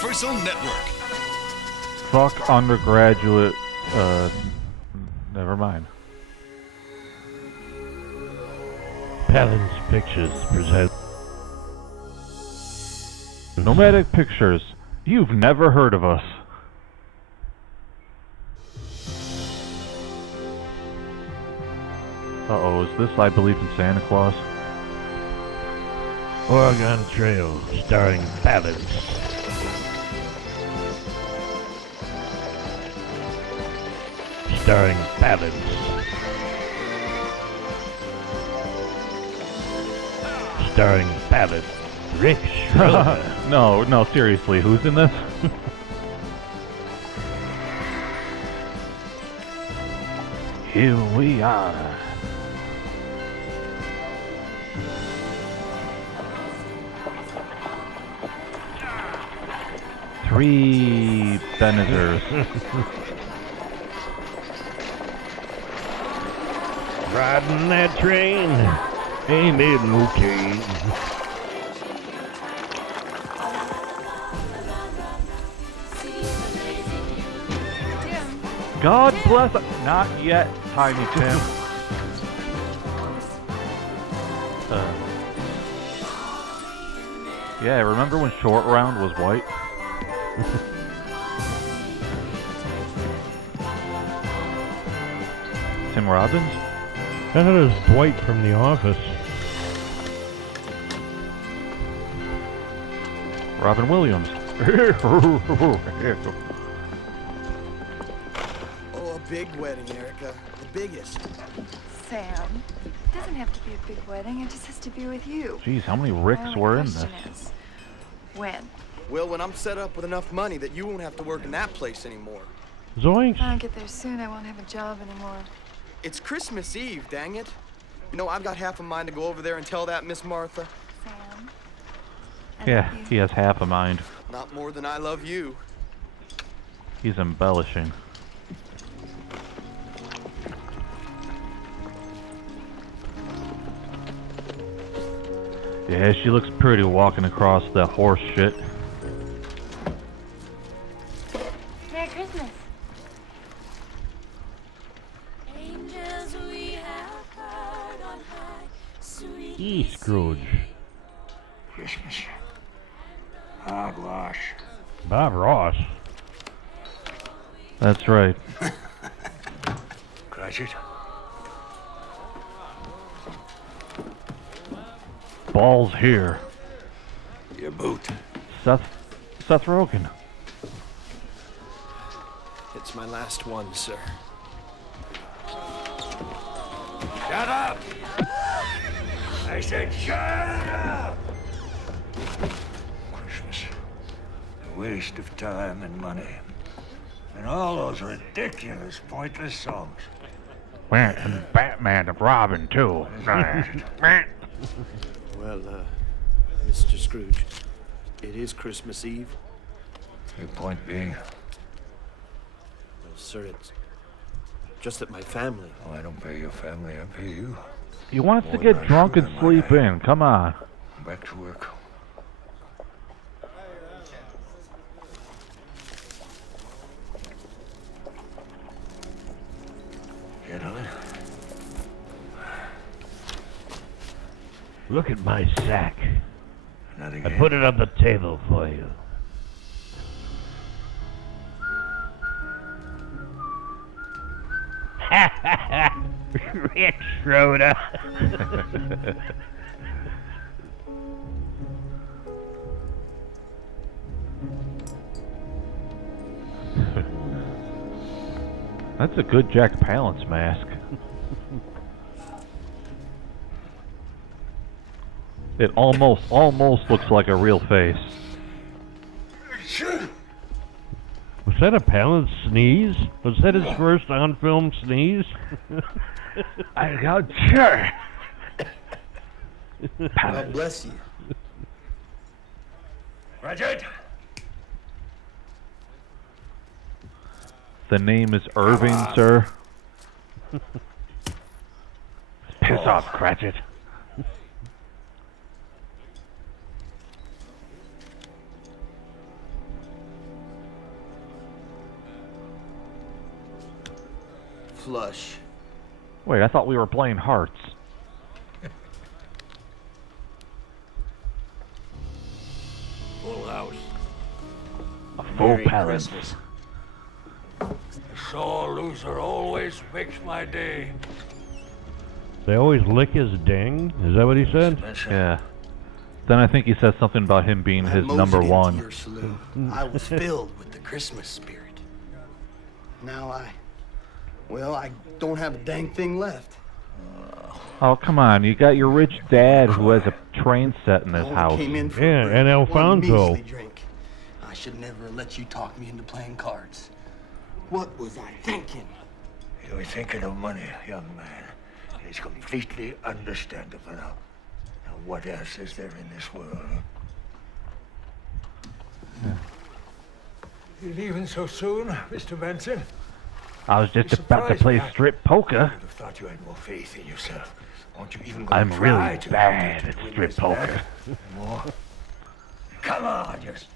Universal Network. Fuck undergraduate. Never mind. Palance Pictures present Nomadic Pictures. You've never heard of us. Uh-oh, is this I Believe in Santa Claus? Oregon Trail, starring Palance. Starring Palance. Starring Palance. Riff, Schroder. No, seriously, who's in this? Here we are. Three Ebenezers. Riding that train, ain't it okay? God bless. Not yet, Tiny Tim. Yeah, remember when Short Round was white? Tim Robbins? That is Dwight from The Office. Robin Williams. Oh, a big wedding, Erica. The biggest. Sam, it doesn't have to be a big wedding. It just has to be with you. Jeez, how many My Ricks only were in this? question is, when? Well, when I'm set up with enough money that you won't have to work in that place anymore. Zoinks. If I don't get there soon, I won't have a job anymore. It's Christmas Eve, dang it. You know, I've got half a mind to go over there and tell that Miss Martha. Sam, I Yeah, love you. he has half a mind. Not more than I love you. He's embellishing. Yeah, she looks pretty walking across that horse shit. Merry Christmas. Scrooge. Christmas. Hogwash. Bob Ross. That's right. Cratchit. Balls here. Your boot. Seth Rogen. It's my last one, sir. Shut up! I said shut up! Christmas. A waste of time and money. And all those ridiculous, pointless songs. And Batman and Robin, too. Well, Mr. Scrooge, it is Christmas Eve. Your point being, Well, sir, it's just that my family. oh, I don't pay your family, I pay you. He wants to Boy, get my drunk and sugar, my sleep eye. in. Come on. Back to work. Gentlemen, Look at my sack. nothing I put it on the table for you. Rick Schroder. That's a good Jack Palance mask. It almost looks like a real face. Was that a Palance sneeze? Was that his first on-film sneeze? I got sure. God bless you. Cratchit! The name is Irving, sir. Piss off, Cratchit. flush. Wait, I thought we were playing hearts. Full house. A full Merry palance. Christmas. A sore loser always makes my day. They always lick his ding? Is that what he said? Yeah. Then I think he said something about him being I his moseyed number into one. your saloon. I was filled with the Christmas spirit. Now I don't have a dang thing left. Oh, come on. You got your rich dad who has a train set in I his only house. came in for Yeah, a drink, and one Alfonso. measly drink. I should never have let you talk me into playing cards. What was I thinking? You're thinking of money, young man. It's completely understandable now. Now, what else is there in this world? You leaving so soon, Mr. Benson? I was just You about to surprised play me. strip poker. I would have thought you had more faith in yourself. Aren't you even going I'm to really try to bad to at win strip this poker. bet? More? Come on, just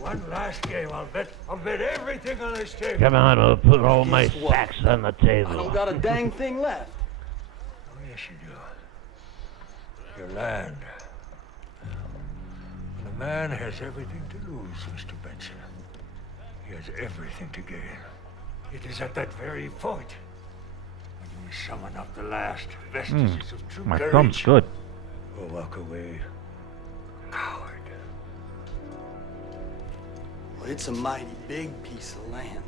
one last game. I'll bet everything on this table. Come on, I'll put all my Guess what? sacks on the I don't table. got a dang thing left. Oh, yes, you do. Your land. When a man has everything to lose, Mr. Benson, he has everything to gain. It is at that very point when you summon up the last vestiges of true My courage. thumb's good. Or walk away, coward. Well, it's a mighty big piece of land.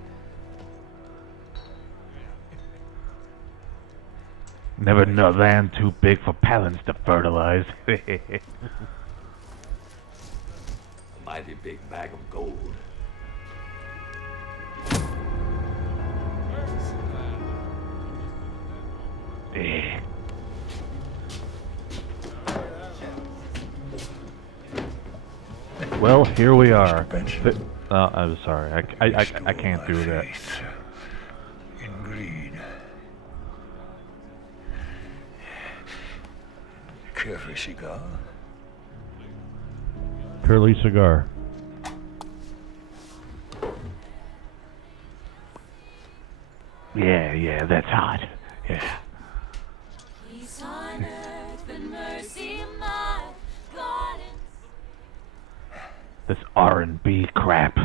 Never no land too big for Palance to fertilize. A mighty big bag of gold. Eh. Well, here we are. Benson. I'm sorry. I can't do that. Faith in greed. Care for a cigar? Curly cigar. Yeah, that's hot. Yeah. Peace on earth and mercy in my gardens. This R&B crap.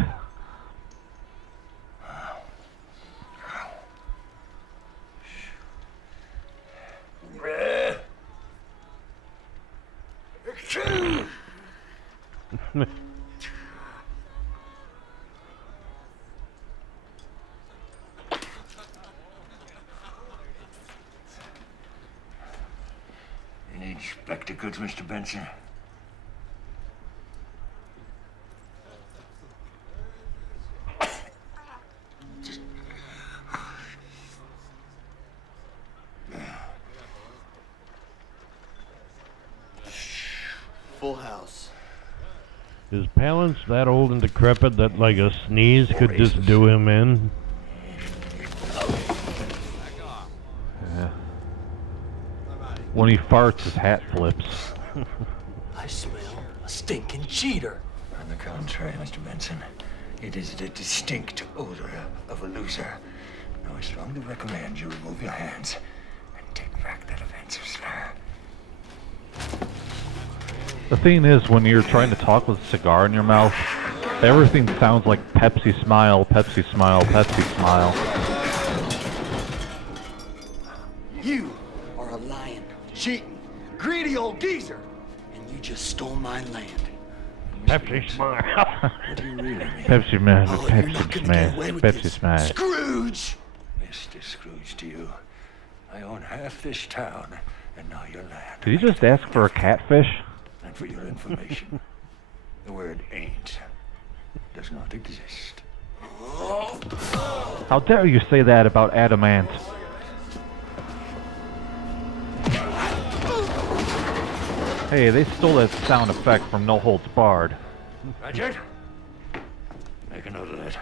You need spectacles, Mr. Benson. Full house. Is Palance that old and decrepit that like a sneeze could just do him in? Yeah. When he farts, his hat flips. I smell a stinking cheater. On the contrary, Mr. Benson, it is the distinct odor of a loser. Now, I strongly recommend you remove your hands and take back that offensive slur. The thing is, when you're trying to talk with a cigar in your mouth, everything sounds like Pepsi smile, Pepsi smile, Pepsi smile. You are a lying, cheating, greedy old geezer, and you just stole my land. Pepsi smile. What do you really mean? Pepsi man, Oh, you're not Pepsi gonna smash, get away with Pepsi this, smash. Scrooge! Mr. Scrooge to you. I own half this town, and now your land. Did you just ask for a catfish? And for your information, the word ain't does not exist. How dare you say that about adamant? Hey, they stole that sound effect from No Holds Barred. Roger? Make a note of that.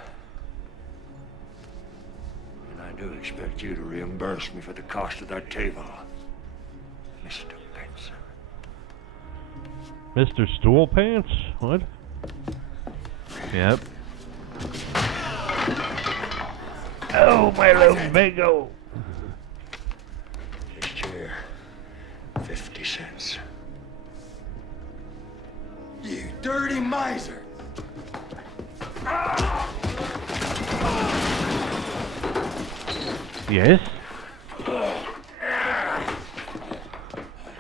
And I do expect you to reimburse me for the cost of that table, Mr. Benson. Mr. Stool Pants? What? Yep. Oh, my lumbago. 50 cents. You dirty miser! Yes?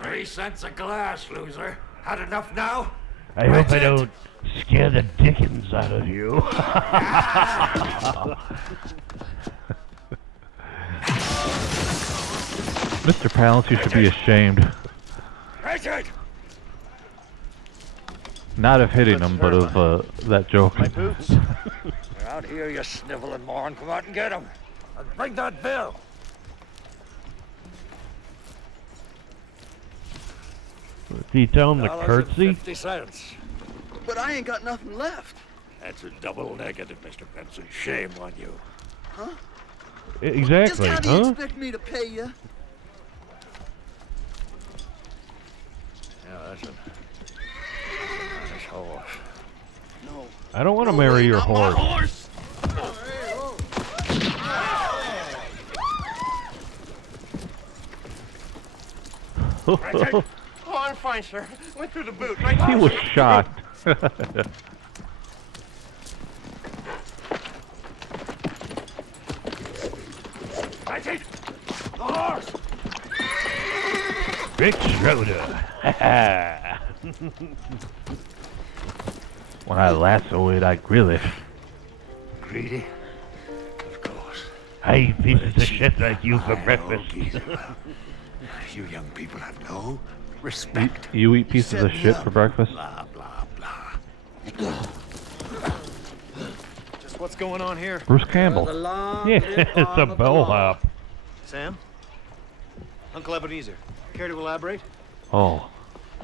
3 cents a glass, loser. Had enough now? I hope I don't scare the dickens out of you. Mr. Palance, you should be ashamed. Richard! Not of hitting him, but of that joke. My boots. You're out here, you sniveling moron. Come out and get him. And bring that bill. Do you tell him to $1.50 curtsy? 50 cents. But I ain't got nothing left. That's a double negative, Mr. Benson. Shame on you. Exactly, Just how do you huh? expect me to pay you? Yeah, that's a nice horse. No. I don't want to No marry way, your not my horse. Richard! Oh, I'm fine, sir. Went through the boot. He was shocked. Richard! The horse! Rick Schroder. When I lasso it, I grill it. Greedy? Of course. I eat pieces of shit like you for I know, breakfast. geezer. You young people have no respect. You eat pieces set of me shit up. for breakfast? Blah, blah, blah. Just what's going on here? Bruce Campbell. Yeah, it's a bellhop. Sam? Uncle Ebenezer, care to elaborate? Oh.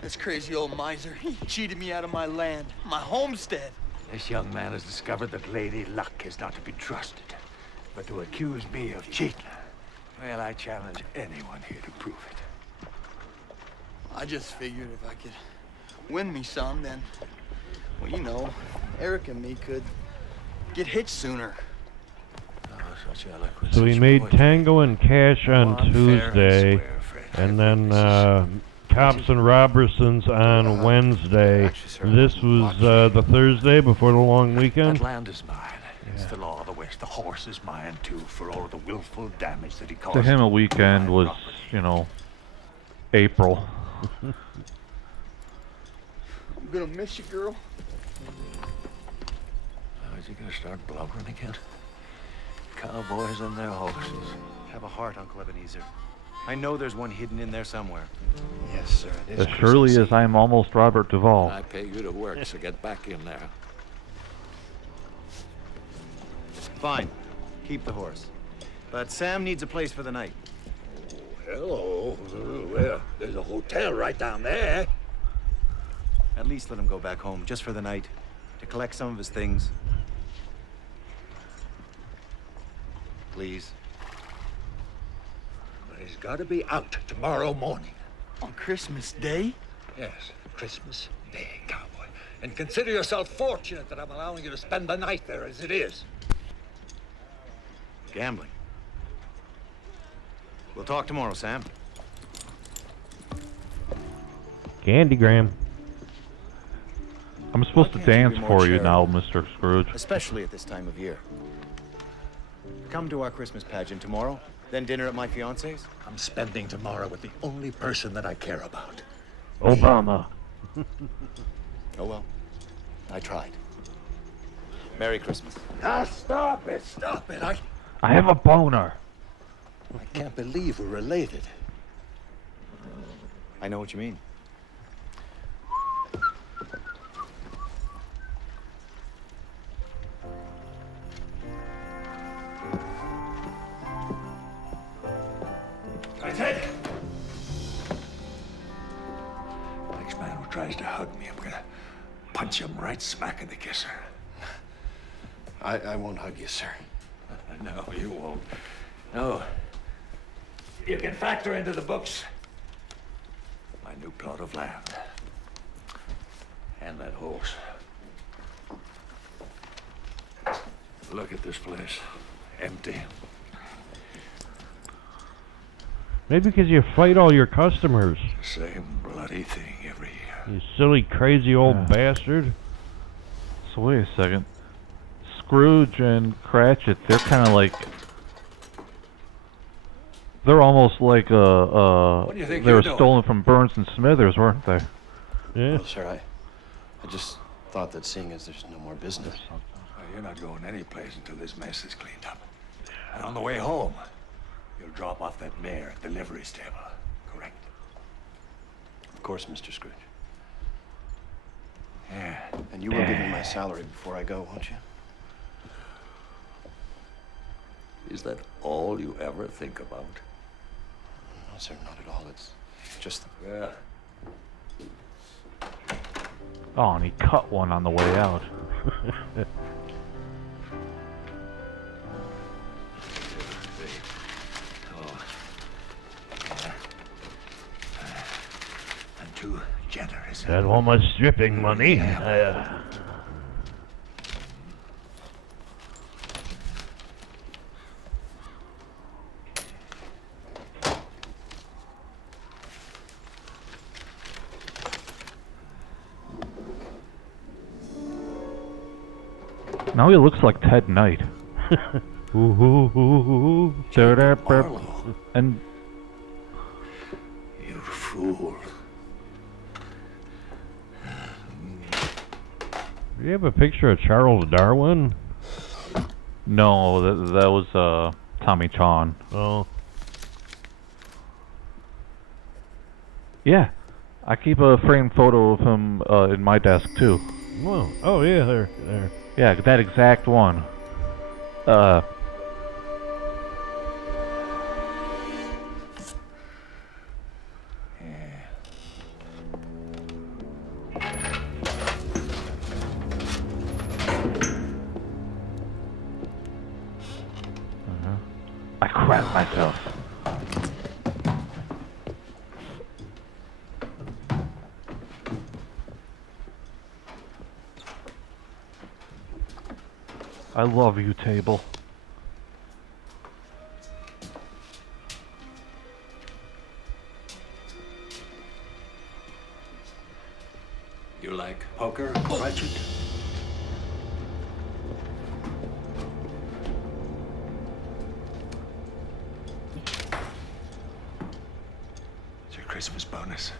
This crazy old miser, he cheated me out of my land, my homestead. This young man has discovered that Lady Luck is not to be trusted. But to accuse me of cheating, well, I challenge anyone here to prove it. I just figured if I could win me some, then, well, you know, Eric and me could get hitched sooner. Oh, such eloquence. So he such made poetry. Tango and Cash on Go fair and Tuesday, square, Fred. and then Cops and Robertsons on Wednesday. This was the Thursday before the long weekend. That land is mine. It's the law of the West. The horse is mine, too, for all of the willful damage that he caused. To him, a weekend my was, property. you know, April. I'm gonna miss you, girl. Oh, is he gonna start blubbering again? Cowboys and their horses. Have a heart, Uncle Ebenezer. I know there's one hidden in there somewhere. Yes, sir. It is As surely as I'm almost Robert Duvall. I pay you to work, so get back in there. Fine. Keep the horse. But Sam needs a place for the night. Hello. Well, there's a hotel right down there. At least let him go back home, just for the night, to collect some of his things. Please. He's got to be out tomorrow morning. On Christmas Day? Yes, Christmas Day, cowboy. And consider yourself fortunate that I'm allowing you to spend the night there as it is. Gambling. We'll talk tomorrow, Sam. Candygram. I'm supposed to Why can't you dance be more for you now, charitable? Mr. Scrooge. Especially at this time of year. Come to our Christmas pageant tomorrow, then dinner at my fiance's. I'm spending tomorrow with the only person that I care about. Obama. Oh well. I tried. Merry Christmas. Ah, stop it, stop it. I have a boner. I can't believe we're related. I know what you mean. That's it. Next man who tries to hug me, I'm gonna punch him right smack in the kisser. I won't hug you, sir. No, you won't. No. You can factor into the books my new plot of land. And that horse. Look at this place. Empty. Maybe because you fight all your customers. same bloody thing every year. You silly, crazy old bastard. So wait a second. Scrooge and Cratchit, they're kind of like... They're almost like What do you think they you're were doing? stolen from Burns and Smithers, weren't they? Yeah. Well, sir, I just thought that seeing as there's no more business. Well, you're not going anyplace until this mess is cleaned up. And on the way home, you'll drop off that mare at the livery stable, correct? Of course, Mr. Scrooge. Yeah. And you will give me my salary before I go, won't you? Is that all you ever think about? No, sir, not at all. It's just... Yeah. Oh, and he cut one on the way out. I'm too generous. That all my stripping money. Now he looks like Ted Knight. Marlowe, And you fool. Do you have a picture of Charles Darwin? no, that was Tommy Chon. Oh. Yeah, I keep a framed photo of him in my desk too. Well, oh yeah, there. Yeah, that exact one. I crap myself. I love you, table. You like poker, Cratchit? It's your Christmas bonus.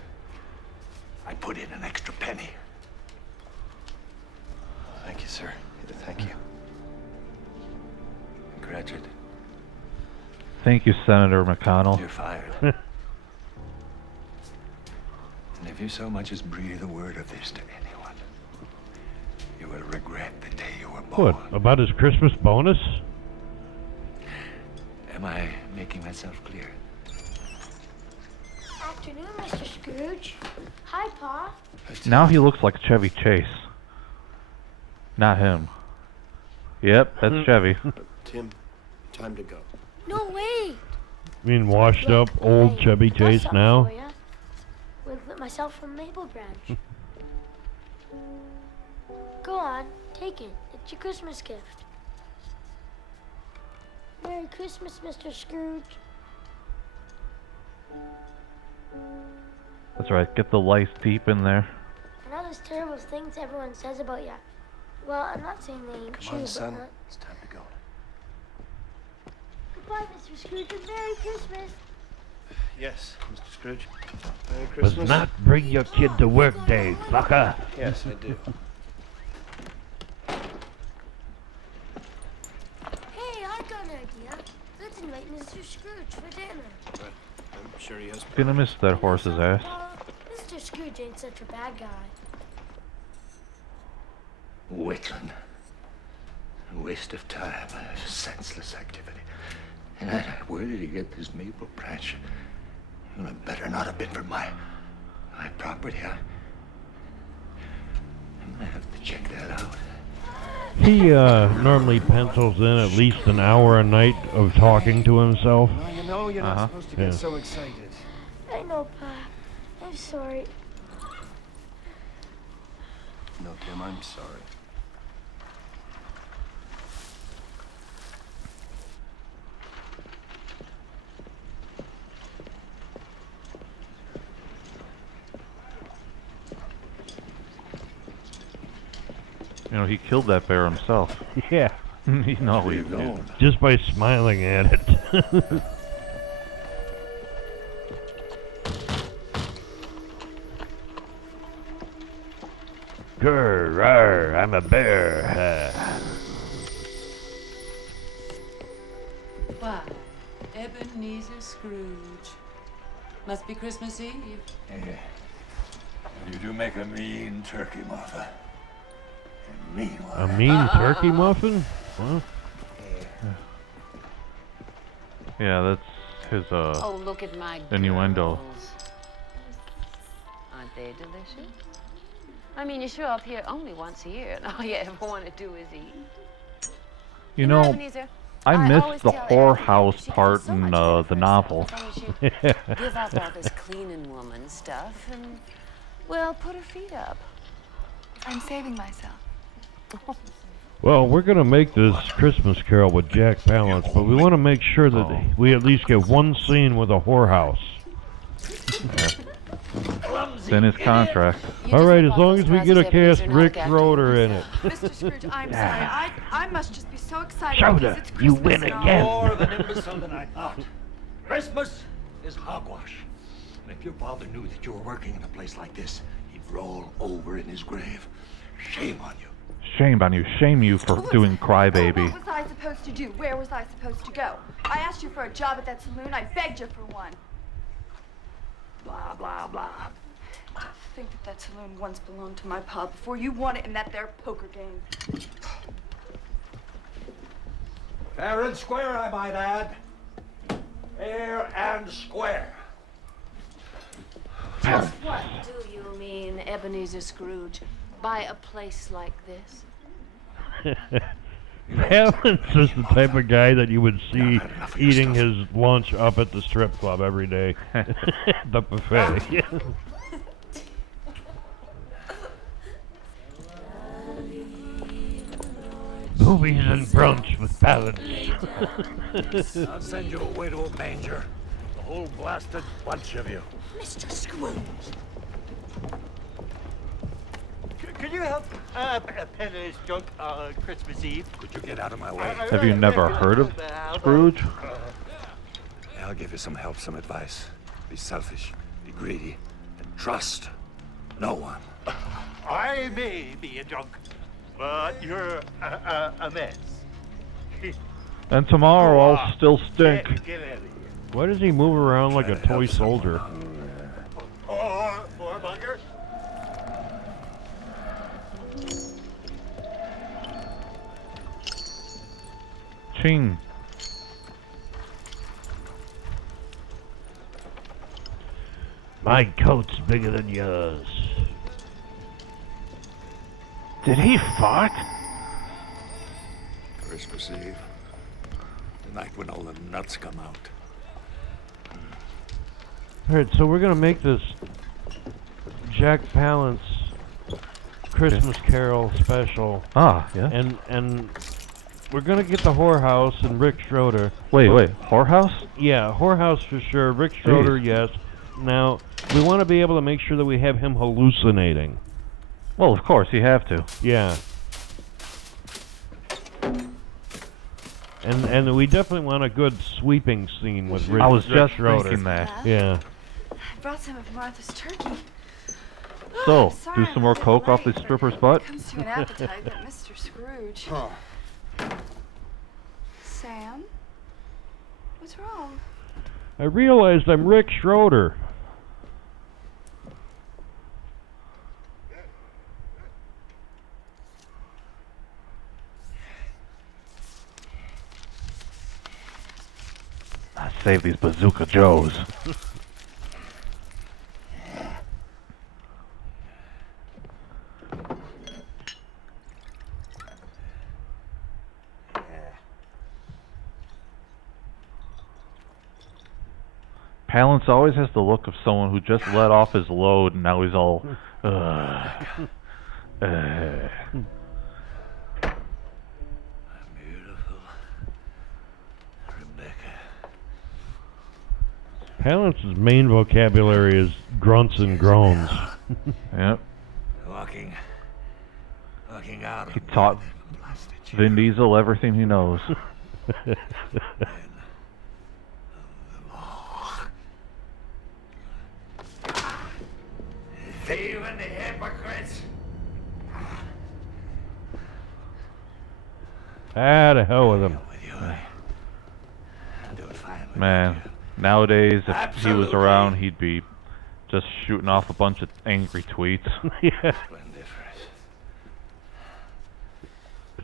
I put in an extra penny. Thank you, sir. Thank you. Cratchit, Thank you, Senator McConnell. you're fired. And if you so much as breathe a word of this to anyone, you will regret the day you were born. What, about his Christmas bonus? Am I making myself clear? Afternoon, Mr. Scrooge. Hi, Pa. Now he looks like Chevy Chase. Not him. Yep, that's Chevy. Tim, time to go. No, wait. I mean, washed up old Hey, Chevy got Chase something now? for ya. With myself from Maple Branch. Go on, take it. It's your Christmas gift. Merry Christmas, Mr. Scrooge. That's right, get the lice deep in there. And all those terrible things everyone says about ya. Well, I'm not saying they ain't Come true, on, son. but... It's time to go. Goodbye, Mr. Scrooge, and Merry Christmas. Yes, Mr. Scrooge. Merry Does Christmas. not bring your kid to work day, fucker. Yes, I do. Hey, I got an idea. Let's invite Mr. Scrooge for dinner. I'm sure he has. Gonna miss that horse's ass. Mr. Scrooge ain't such a bad guy. Whittling. A waste of time, a senseless activity. And where did he get this maple branch? Well, it better not have been for my property. I might have to check that out. He normally pencils in at least an hour a night of talking to himself. No, you know you're not supposed to get Yeah. so excited. I know, Pa. I'm sorry. No, Tim, I'm sorry. You know, he killed that bear himself. Yeah. You know Where he you did. going? Just by smiling at it. Grr, rawr, I'm a bear. Why, Ebenezer Scrooge. Must be Christmas Eve. Yeah. You do make a mean turkey, Martha. A mean one. A mean turkey muffin? Huh? Yeah, that's his, Oh, look at my innuendo. girls. Aren't they delicious? I mean, you show up here only once a year, and all you ever want to do is eat. You know, Ebenezer, I always missed the tell whorehouse Erica she can part do so in much better for the novel. herself as long as you give up all this cleaning woman stuff and, well, put her feet up. I'm saving myself. Well, we're going to make this Christmas Carol with Jack Palance, but we want to make sure that we at least get one scene with a whorehouse. It's in his contract. All right, as long as we get a cast Rick Schroder in it. Mr. Scrooge, I'm sorry. I must just be so excited Schroder, because it's you Christmas win and all. again. More of an imbecile than I thought. Christmas is hogwash. And if your father knew that you were working in a place like this, he'd roll over in his grave. Shame on you. Shame on you. Shame you for doing Crybaby. What was I supposed to do? Where was I supposed to go? I asked you for a job at that saloon. I begged you for one. Blah, blah, blah. I think that saloon once belonged to my pa before you won it in that there poker game. Fair and square, I might add. Fair and square. Just what do you mean, Ebenezer Scrooge, by a place like this? Palance is the type of guy that you would see eating his lunch up at the strip club every day. The buffet. Movies and brunch with Palance. I'll send you away to a manger. The whole blasted bunch of you. Mr. Scrooge. Could you help pen his junk on Christmas Eve? Could you get out of my way? Have you never heard of Scrooge? I'll give you some help, some advice. Be selfish, be greedy, and trust no one. I may be a drunk, but you're a mess. And tomorrow I'll still stink. Get out of here. Why does he move around like a toy soldier? Or bunker? Ching. My coat's bigger than yours. Did he fart? Christmas Eve. The night when all the nuts come out. Alright, so we're gonna make this Jack Palance Christmas Carol special. Ah, yeah. And we're gonna get the whorehouse and Rick Schroder. Wait, whorehouse? Yeah, whorehouse for sure. Rick Schroder, yes. Now, we want to be able to make sure that we have him hallucinating. Well, of course, you have to. Yeah. And we definitely want a good sweeping scene with Rick, I was Rick just Schroder. thinking that. Yeah. I brought some of Martha's turkey. So, Sorry do I'm some a more bit coke off late, this but stripper's butt? It comes to an appetite, that Mr. Scrooge. Sam? What's wrong? I realized I'm Rick Schroder. I saved these Bazooka Joes. Palance always has the look of someone who just let off his load and now he's all, Beautiful Rebecca. Palance's main vocabulary is grunts and groans. Yep. Walking Fucking out He of taught Vin Diesel everything he knows. Thieving hypocrites! To hell with him. Man, nowadays, if he was around, he'd be just shooting off a bunch of angry tweets. Yeah.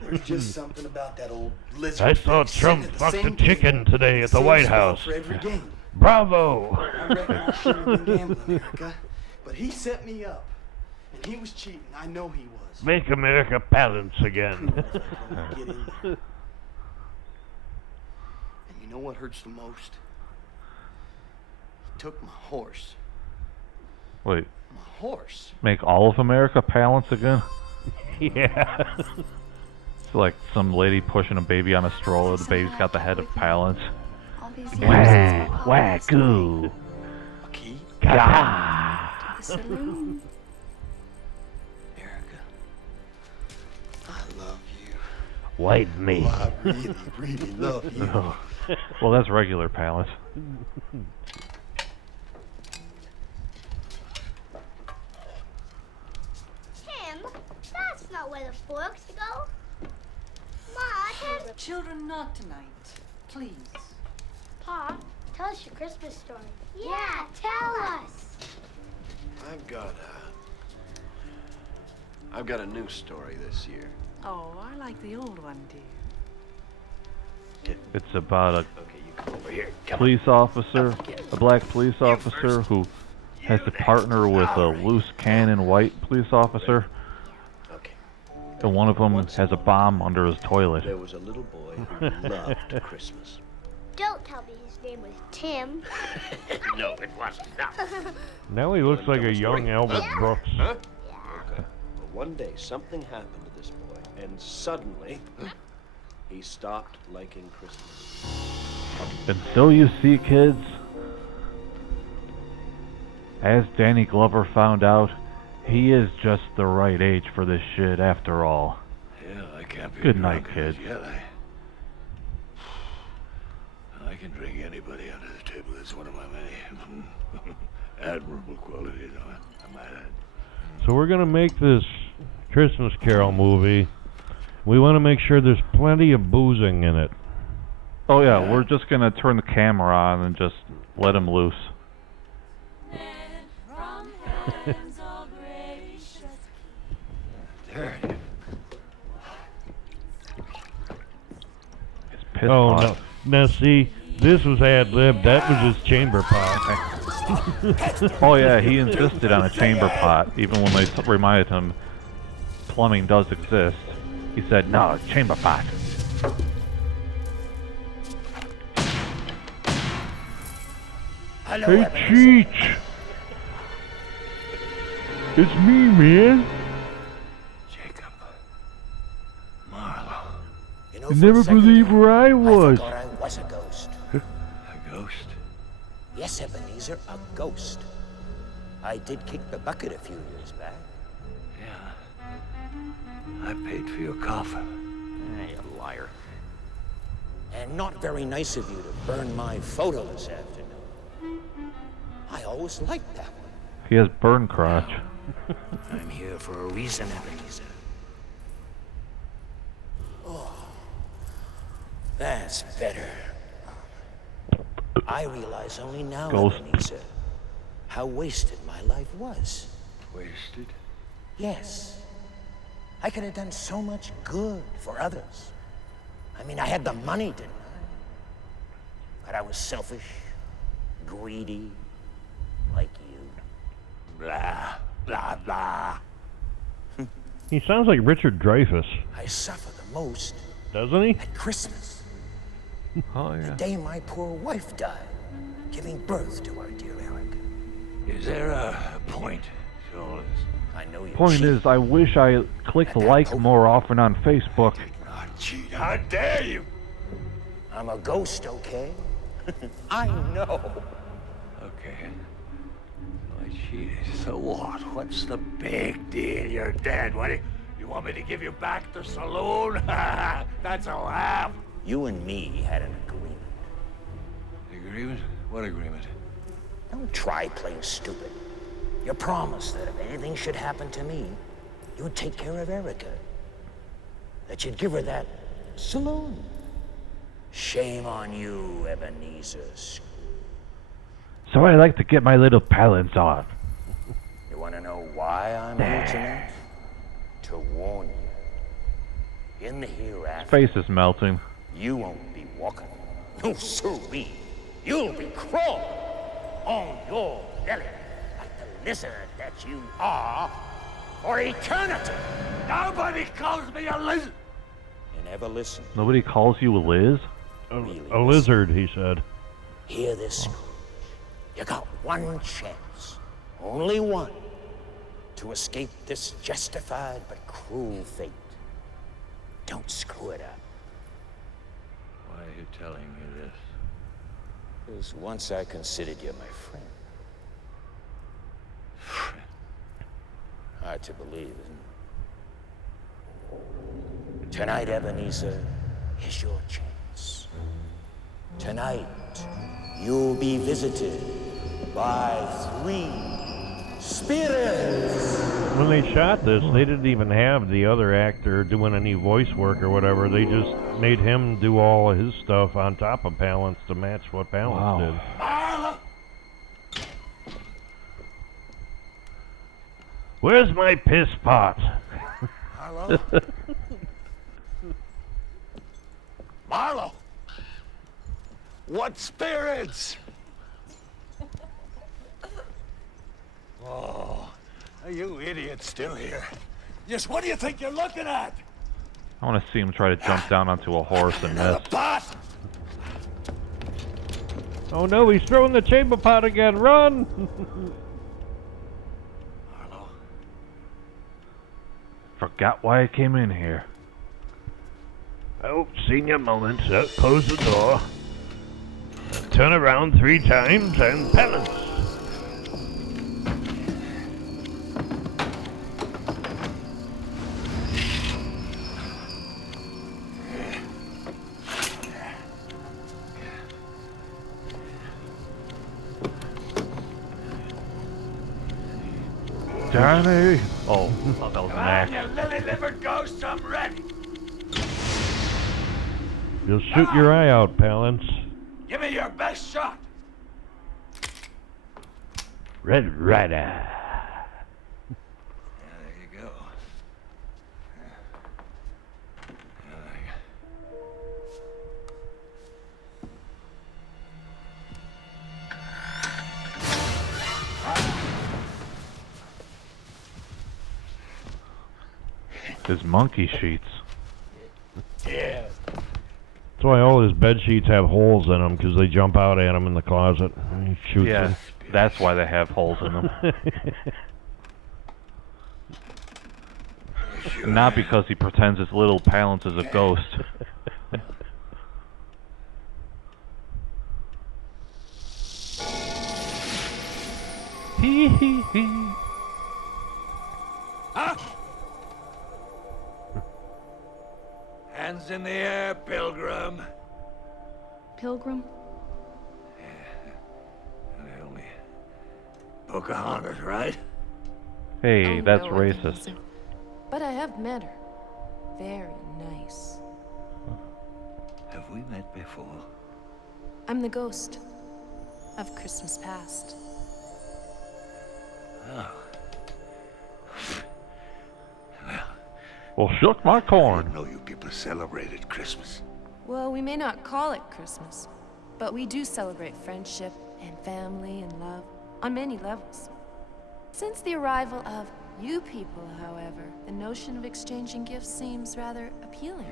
There's just something about that old lizard. I saw face Trump sitting at the fuck a same chicken table, today at the same White spot House. for every game. Bravo! I reckon I shouldn't have been gambling, America, but he set me up, and he was cheating. I know he was. Make America Palance again. Get in there. And you know what hurts the most? He took my horse. Wait, My horse. make all of America Palance again? Yeah. It's like some lady pushing a baby on a stroller. The baby's got the head of Palance. All these Whack, whackoo. A key? Gah. The saloon. Erica, I love you. White meat. Oh, I really, really love you. Well, that's regular Palance. Tim, that's not where the forks go. Ma, Tim. Children, not tonight. Please. Pa, tell us your Christmas story. Yeah, tell us. I've got a new story this year. Oh, I like the old one, dear. It's about a You come over here. Come police officer, a black police officer who has to partner with a loose cannon white police officer. Okay. And one of them has a bomb under his toilet. There was a little boy who loved Christmas. Don't tell me his name was Tim. No, it wasn't. No. Now he looks like a young Albert Brooks. Huh? Okay. But one day something happened to this boy, and suddenly he stopped liking Christmas. And so you see, kids, as Danny Glover found out, he is just the right age for this shit after all. Yeah, I can't be Good night, drunk kids. yet. I can drink anybody under the table. That's one of my many admirable qualities, I might add. So we're gonna make this Christmas Carol movie. We want to make sure there's plenty of boozing in it. Oh yeah, we're just gonna turn the camera on and just let him loose. There. It's piss Oh pot. no! Now see, this was ad-lib. That was his chamber pot. Oh yeah, he insisted on a chamber pot, even when they reminded him plumbing does exist. He said, no, chamber pot. Hello, Hey, Ebenezer. Cheech! It's me, man. Jacob. Marlowe. You know, You for a never second believe there, where I was. thought I was a ghost. A ghost? Yes, Ebenezer, a ghost. I did kick the bucket a few years back. Yeah. I paid for your coffin. You liar. And not very nice of you to burn my photo this afternoon. I always liked that one. He has burn crotch. I'm here for a reason, Ebenezer. Oh, that's better. I realize only now, Ghost. Ebenezer, how wasted my life was. Wasted? Yes. I could have done so much good for others. I mean, I had the money, didn't I? But I was selfish, greedy, like you. Blah, blah, blah. He sounds like Richard Dreyfuss, I suffer the most doesn't he? at Christmas, Oh the yeah. day my poor wife died, giving birth to our dear Eric. Is there a point to all this? I know you Point cheat. is, I wish I clicked like more often on Facebook. Not cheat. How dare you? I'm a ghost, okay? I know. Okay. I cheated. So what? What's the big deal? You're dead. What? You want me to give you back the saloon? That's a laugh. You and me had an agreement. Agreement? What agreement? Don't try playing stupid. You promised that if anything should happen to me, you'd take care of Erica. That you'd give her that saloon. Shame on you, Ebenezer. So I like to get my little Palance on. You want to know why I'm here tonight? To warn you. In the hereafter, His face is melting. you won't be walking. No, sirree. You'll be crawling on your belly like the lizard that you are for eternity. Nobody calls me a lizard. You never listen. Nobody calls you Liz? A lizard, he said. Hear this, Scrooge. You got one chance, only one, to escape this justified but cruel fate. Don't screw it up. Why are you telling me this? Because once I considered you my friend. Hard to believe, isn't it? Tonight, Ebenezer, is your chance. Tonight, you'll be visited by 3 spirits. When they shot this, they didn't even have the other actor doing any voice work or whatever. They just made him do all of his stuff on top of Palance to match what Palance did. Marla! Where's my piss pot? Marlo? Marlo! What spirits? Oh, are you idiots still here? Yes, what do you think you're looking at? I want to see him try to jump down onto a horse and miss. Pot! Oh no, he's throwing the chamber pot again. Run! Marlo? Forgot why I came in here. Oh, senior moment. Close the door. Turn around 3 times and Palance. Johnny! Oh, that was an Come on, axe. you lily-livered ghosts, I'm ready. You'll shoot your eye out, Palance. Give me your best shot. Red Rider. Yeah, there you go. His monkey sheets. Yeah. That's why all his bed sheets have holes in them, because they jump out at him in the closet. And he shoots Yeah, them. that's why they have holes in them. Not because he pretends his little Palance is a ghost. Hee hee hee. Huh? Hands in the air, pilgrim. Pilgrim? The only Pocahontas, right? Hey, Oh, that's no, racist. Ebenezer. But I have met her. Very nice. Have we met before? I'm the ghost of Christmas past. Oh. Well, shook my I corn. didn't know you people celebrated Christmas. Well, we may not call it Christmas, but we do celebrate friendship and family and love on many levels. Since the arrival of you people, however, the notion of exchanging gifts seems rather appealing.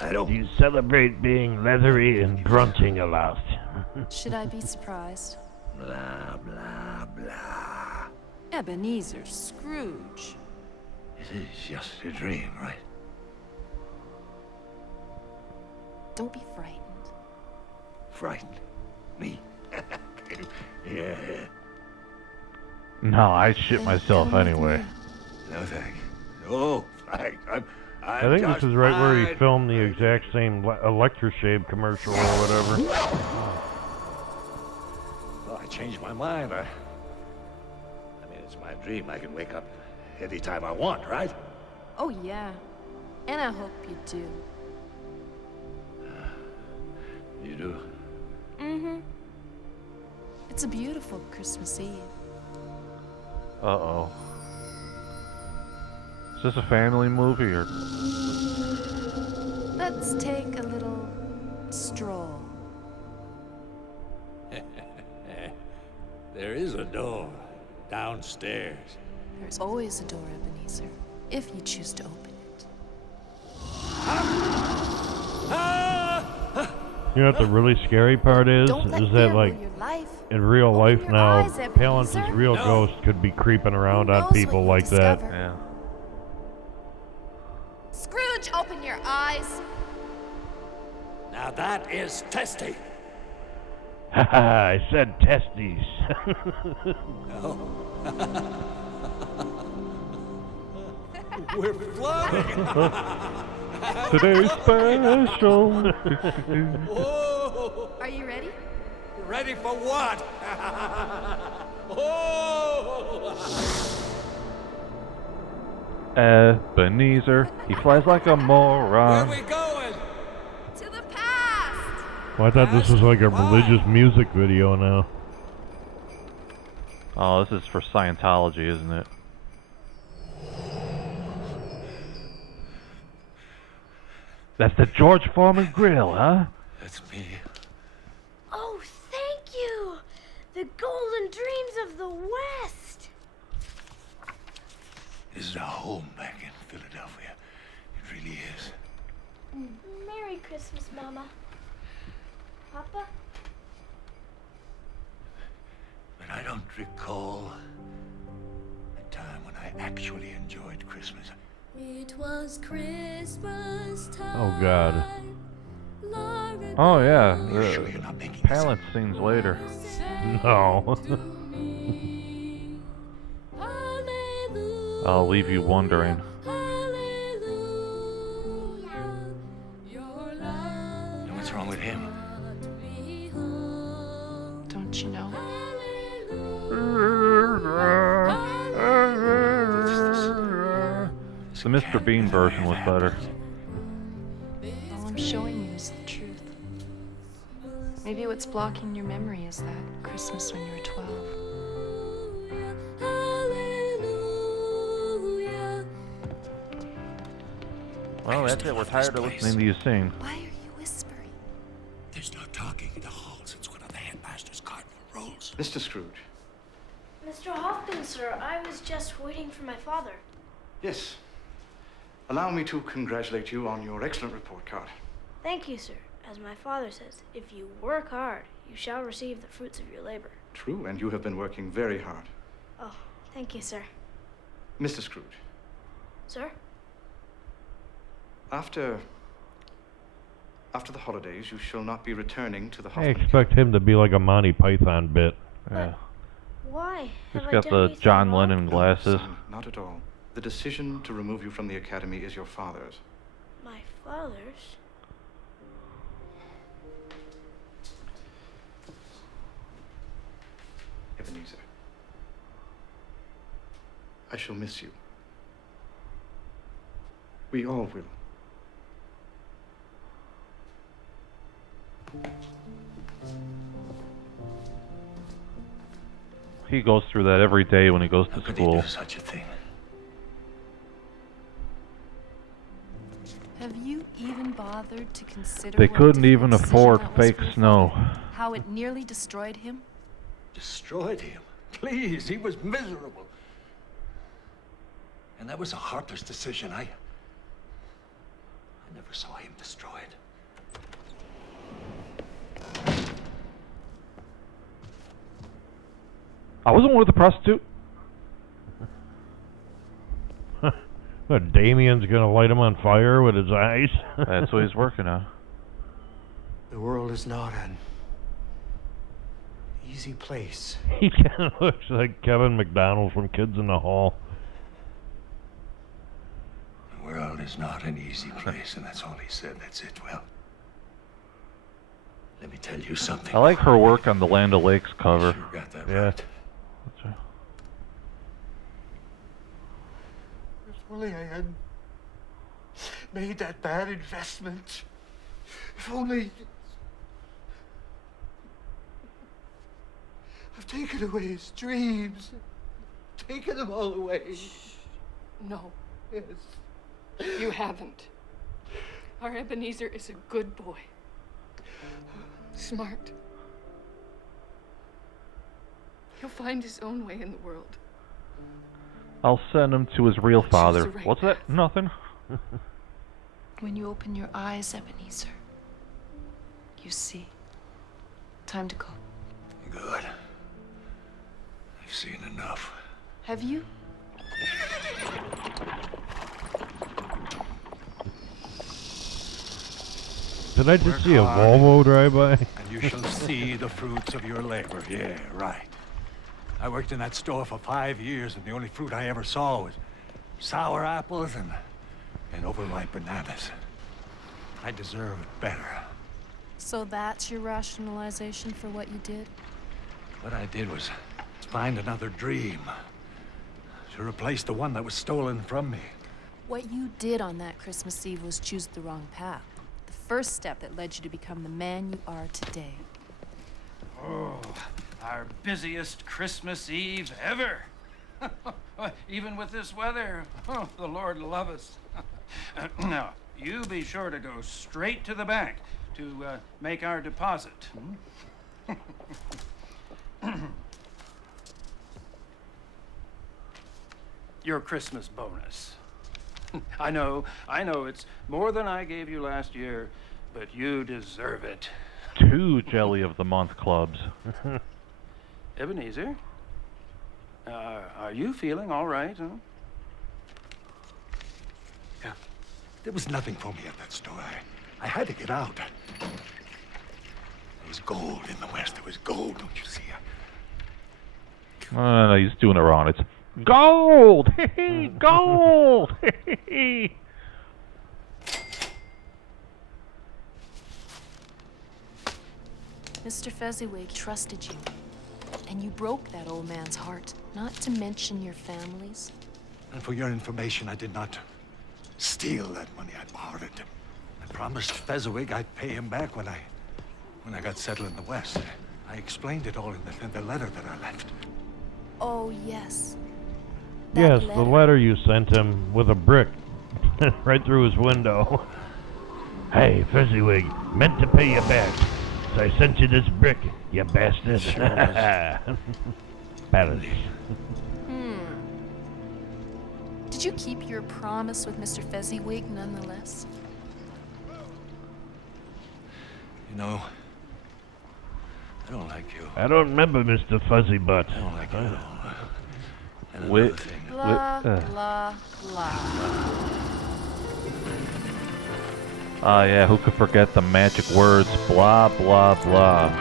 I don't... You celebrate being leathery and grunting a lot. Should I be surprised? Blah, blah, blah. Ebenezer Scrooge. This is just a dream, right? Don't be frightened. Frightened? Me? Yeah. No, I shit Then myself come with anyway. me. No, thank you. No, Frank. I think this is right where he filmed the exact same electroshave commercial or whatever. Well, I changed my mind. I mean, it's my dream. I can wake up anytime I want, right? Oh, yeah. And I hope you do. You do? Mm-hmm. It's a beautiful Christmas Eve. Uh-oh. Is this a family movie or? Let's take a little stroll. There is a door downstairs. There's always a door, Ebenezer, if you choose to open it. You know what the really scary part is? Is that, like, in real life now, Palance's real ghost could be creeping around on people like that. Yeah. Scrooge, open your eyes. Now that is testy. Haha, I said testes. We're floating. Today's special. Whoa. Are you ready? Ready for what? Oh. Ebenezer, he flies like a moron. Where we going? To the past. Well, I thought this was like a religious music video now. Oh, this is for Scientology, isn't it? That's the George Foreman grill, huh? That's me. Oh, thank you! The golden dreams of the West! This is our home back in Philadelphia. It really is. Merry Christmas, Mama. Papa? But I don't recall a time when I actually enjoyed Christmas. It was Christmas time. Oh, God. Oh yeah, You sure you're not making Palance scenes later. No. I'll leave you wondering. What's wrong with him? Don't you know? The Mr. Bean version was better. All I'm showing you is the truth. Maybe what's blocking your memory is that Christmas when you were 12. Well, that's it. We're tired of listening to you sing. Why are you whispering? There's no talking in the halls. It's one of the headmaster's cardinal rules. Mr. Scrooge. Mr. Hopkins, sir, I was just waiting for my father. Yes. Allow me to congratulate you on your excellent report card. Thank you, sir. As my father says, if you work hard, you shall receive the fruits of your labor. True, and you have been working very hard. Oh, thank you, sir. Mr. Scrooge, Sir? after the holidays, you shall not be returning to the I hospital. expect him to be like a Monty Python bit. Yeah. Why? He's Have I got done the anything John wrong? Lennon glasses. Son, not at all. The decision to remove you from the academy is your father's. My father's? Ebenezer, I shall miss you. We all will. He goes through that every day when he goes to How could school. he do such a thing? Have you even bothered to consider They what a couldn't even difficult afford decision that was fake for your snow. father? How it nearly destroyed him? Destroyed him? Please, he was miserable. And that was a heartless decision. I never saw him destroyed. I wasn't with the prostitute. What, Damien's gonna light him on fire with his eyes? That's what he's working on. The world is not an easy place. He kind of looks like Kevin McDonald from Kids in the Hall. is not an easy place, and that's all he said. That's it. Well, let me tell you something. I like her work on the Land O'Lakes cover. You got that Yeah. right. If only I hadn't made that bad investment. If only... I've taken away his dreams. Taken them all away. No, Yes. you haven't. Our Ebenezer is a good boy. Smart. He'll find his own way in the world. I'll send him to his real father. the right What's that? Nothing. When you open your eyes, Ebenezer, you see. Time to go. Good. I've seen enough. Have you? Did I just see a Volvo drive by? And you shall see the fruits of your labor. Yeah, right. I worked in that store for 5 years, and the only fruit I ever saw was sour apples and overripe bananas. I deserved better. So that's your rationalization for what you did? What I did was find another dream to replace the one that was stolen from me. What you did on that Christmas Eve was choose the wrong path. The first step that led you to become the man you are today. Oh, our busiest Christmas Eve ever. Even with this weather, oh, the Lord love us. Now, you be sure to go straight to the bank to make our deposit. Your Christmas bonus. I know it's more than I gave you last year, but you deserve it. 2 Jelly of the Month clubs. Ebenezer, are you feeling all right, huh? Yeah. There was nothing for me at that store. I had to get out. There was gold in the West. There was gold, don't you see? No, he's doing it wrong. It's gold! Gold! Mr. Fezziwig trusted you, and you broke that old man's heart, not to mention your family's. And for your information, I did not steal that money. I borrowed it. I promised Fezziwig I'd pay him back when I got settled in the West. I explained it all in the letter that I left. Oh, yes. Yes, the letter you sent him with a brick right through his window. Hey, Fezziwig, meant to pay you back. So I sent you this brick, you bastard. Palance. Did you keep your promise with Mr. Fezziwig nonetheless? You know, I don't like you. I don't remember Mr. Fuzzy Butt. I don't like you at all. And Wait. another thing. Blah, blah, blah. Ah, yeah, who could forget the magic words, blah, blah, blah.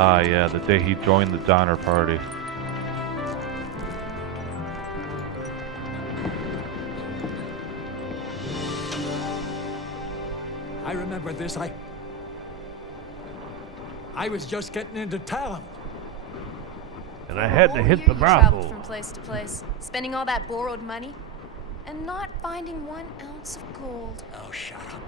Ah, yeah, the day he joined the Donner Party. I remember this. I was just getting into town. And I had to hit the You traveled brothel. from place to place, spending all that borrowed money, and not finding 1 ounce of gold. Oh, shut up.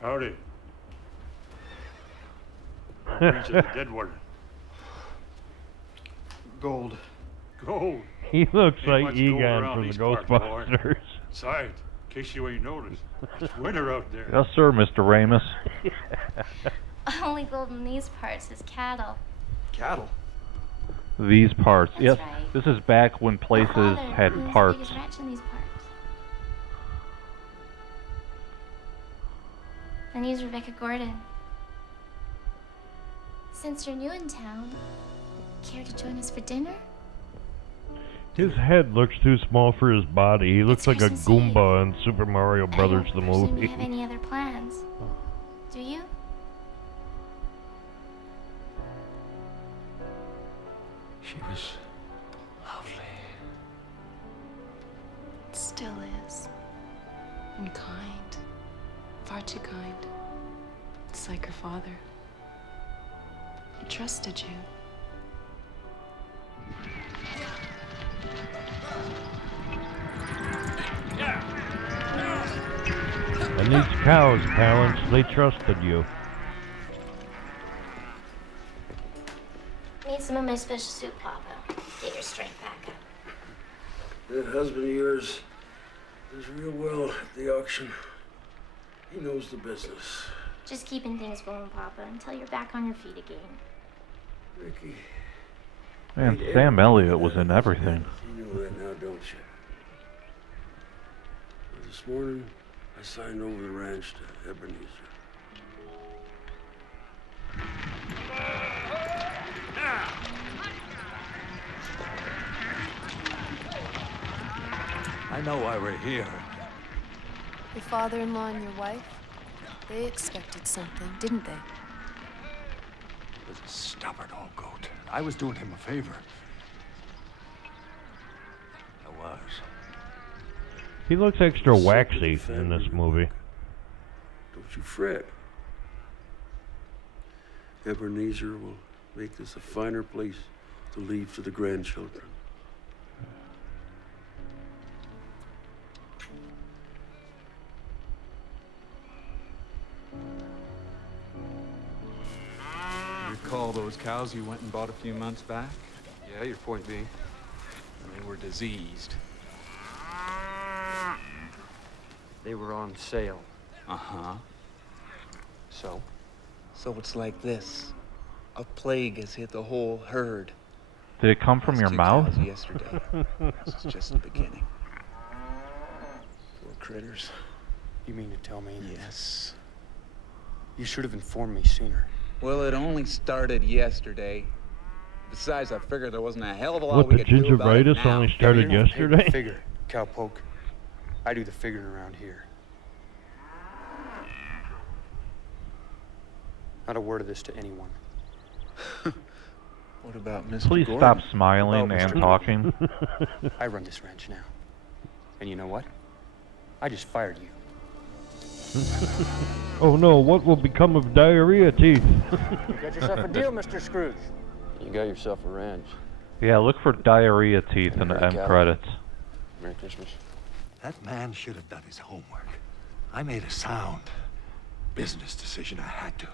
Howdy. Brings you the dead one. Gold. Gold. He looks Ain't like much gold Egon around from the these parts, boy. Ghostbusters. Besides, in case you ain't noticed, it's winter out there. Yes, sir, Mr. Ramus. Only gold in these parts is cattle. Cattle? These parts. That's Yes, right. this is back when places Father had owns the parts. biggest ranch in these parts. My name's Rebecca Gordon. Since you're new in town, care to join us for dinner? His head looks too small for his body. He looks like a Christmas Eve. Goomba in Super Mario Brothers the I don't presume movie. you have any other plans. Do you? She was lovely. It still is. And kind. Far too kind. It's like her father. He trusted you. And these cows, Palance, they trusted you. Need some of my special soup, Papa. Get your strength back up. That husband of yours does real well at the auction. He knows the business. Just keeping things going, Papa, until you're back on your feet again. Ricky, Man, Sam Elliott was in everything. you know that now, don't you? Well, this morning, I signed over the ranch to Ebenezer. I know why we're here. Your father-in-law and your wife, they expected something, didn't they? He was a stubborn old goat. I was doing him a favor. I was. He looks extra waxy in this movie. Don't you fret. Ebenezer will make this a finer place to leave to the grandchildren. Recall those cows you went and bought a few months back? Yeah, your point being? They were diseased. They were on sale. Uh-huh. So? So it's like this. A plague has hit the whole herd. Did it come from your mouth? Yesterday. This is just the beginning. Poor critters. You mean to tell me? Yes. You should have informed me sooner. Well, it only started yesterday. Besides, I figured there wasn't a hell of a lot What, we the could do about it gingivitis now. only started You're not paid to yesterday? Figure, cowpoke. I do the figuring around here. Not a word of this to anyone. What about Mr. Please Gordon? stop smiling About and Mr. talking. I run this ranch now. And you know what? I just fired you. Oh no, what will become of diarrhea teeth? You got yourself a deal, Mr. Scrooge. You got yourself a ranch. Yeah, look for diarrhea teeth in the end credits. Merry Christmas. That man should have done his homework. I made a sound business decision. I had to.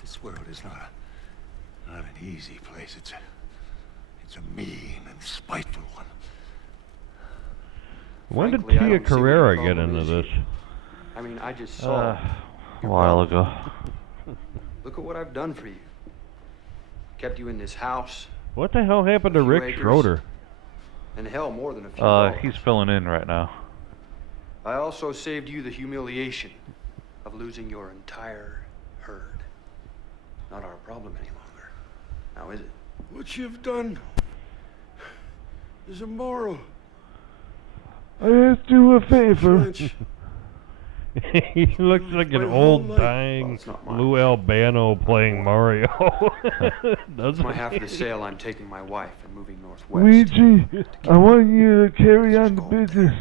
This world is not an easy place. It's a mean and spiteful one. When did Frankly, I Tia don't see what the Carrera get problem into is. this? I mean, I just saw. A while ago. Look at what I've done for you. Kept you in this house. What the hell happened to few Rick acres. Schroder? And hell, more than a few dollars. He's filling in right now. I also saved you the humiliation of losing your entire herd. Not our problem any longer. Now is it? What you've done is immoral. I asked you a favor. French. He looks like an My whole old life. dying Well, it's not mine. Lou Albano playing Mario. It's Doesn't my half of the he? sale. I'm taking my wife and moving northwest. Luigi, I want you to carry on the business.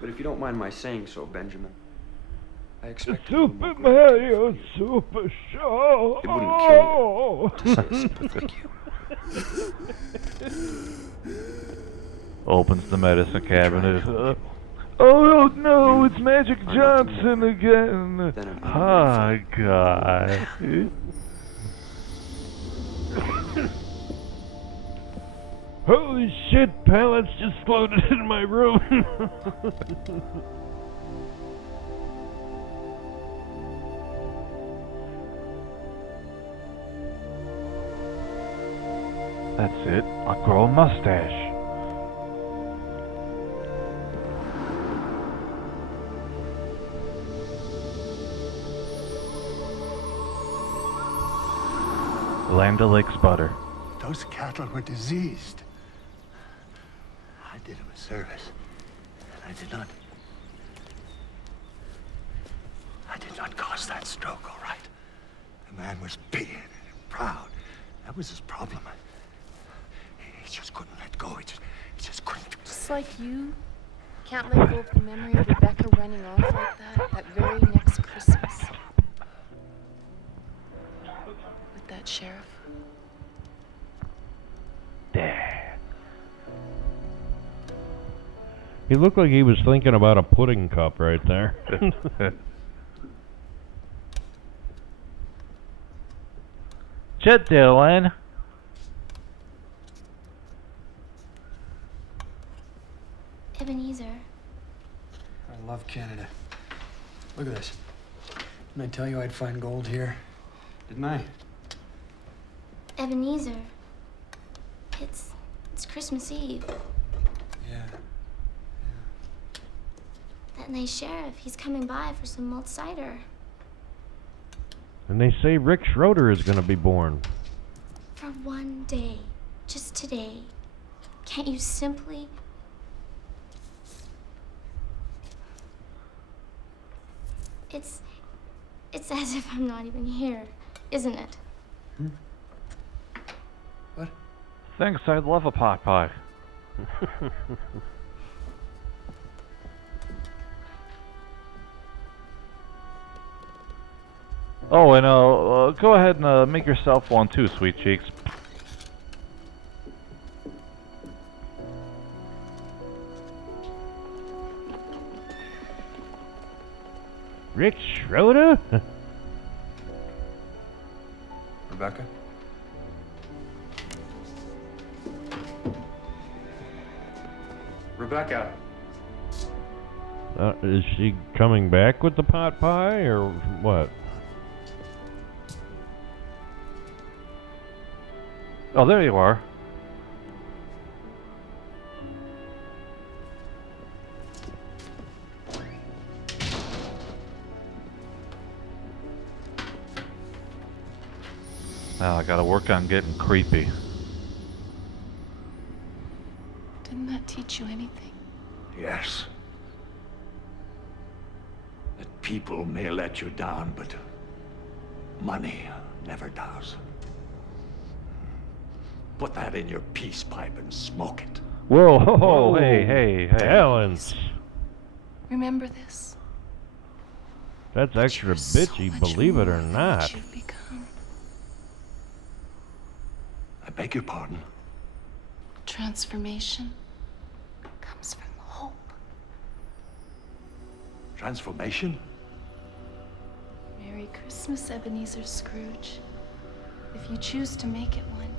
But if you don't mind my saying so, Benjamin, I expect Super Mario Super Show. It wouldn't kill you to say a simple thank you. Opens the medicine cabinet. Oh no, it's Magic Johnson again. Hi, guy. Holy shit, Palance just floated in my room. That's it. I grow a mustache. Land O'Lakes butter. Those cattle were diseased. did him a service. And I did not cause that stroke, all right? The man was big and proud. That was his problem. He just couldn't let go. He just couldn't. Just like you can't let go of the memory of Rebecca running off like that very next Christmas. With that sheriff. There. He looked like he was thinking about a pudding cup right there. Shit, Dylan. Ebenezer. I love Canada. Look at this. Didn't I tell you I'd find gold here? Didn't I? Ebenezer. It's Christmas Eve. Yeah. That nice sheriff, he's coming by for some malt cider. And they say Rick Schroder is going to be born. For one day. Just today. Can't you simply... It's as if I'm not even here, isn't it? What? Thanks, I'd love a pot pie. Oh, and go ahead and make yourself one too, sweet cheeks. Rick Schroder? Rebecca? Rebecca! Is she coming back with the pot pie, or what? Oh, there you are. Now I gotta work on getting creepy. Didn't that teach you anything? Yes. That people may let you down, but money never does. Put that in your peace pipe and smoke it. Whoa, whoa, hey. Palance. Remember this? That's extra bitchy, believe it or not. I beg your pardon? Transformation comes from hope. Transformation? Merry Christmas, Ebenezer Scrooge. If you choose to make it one.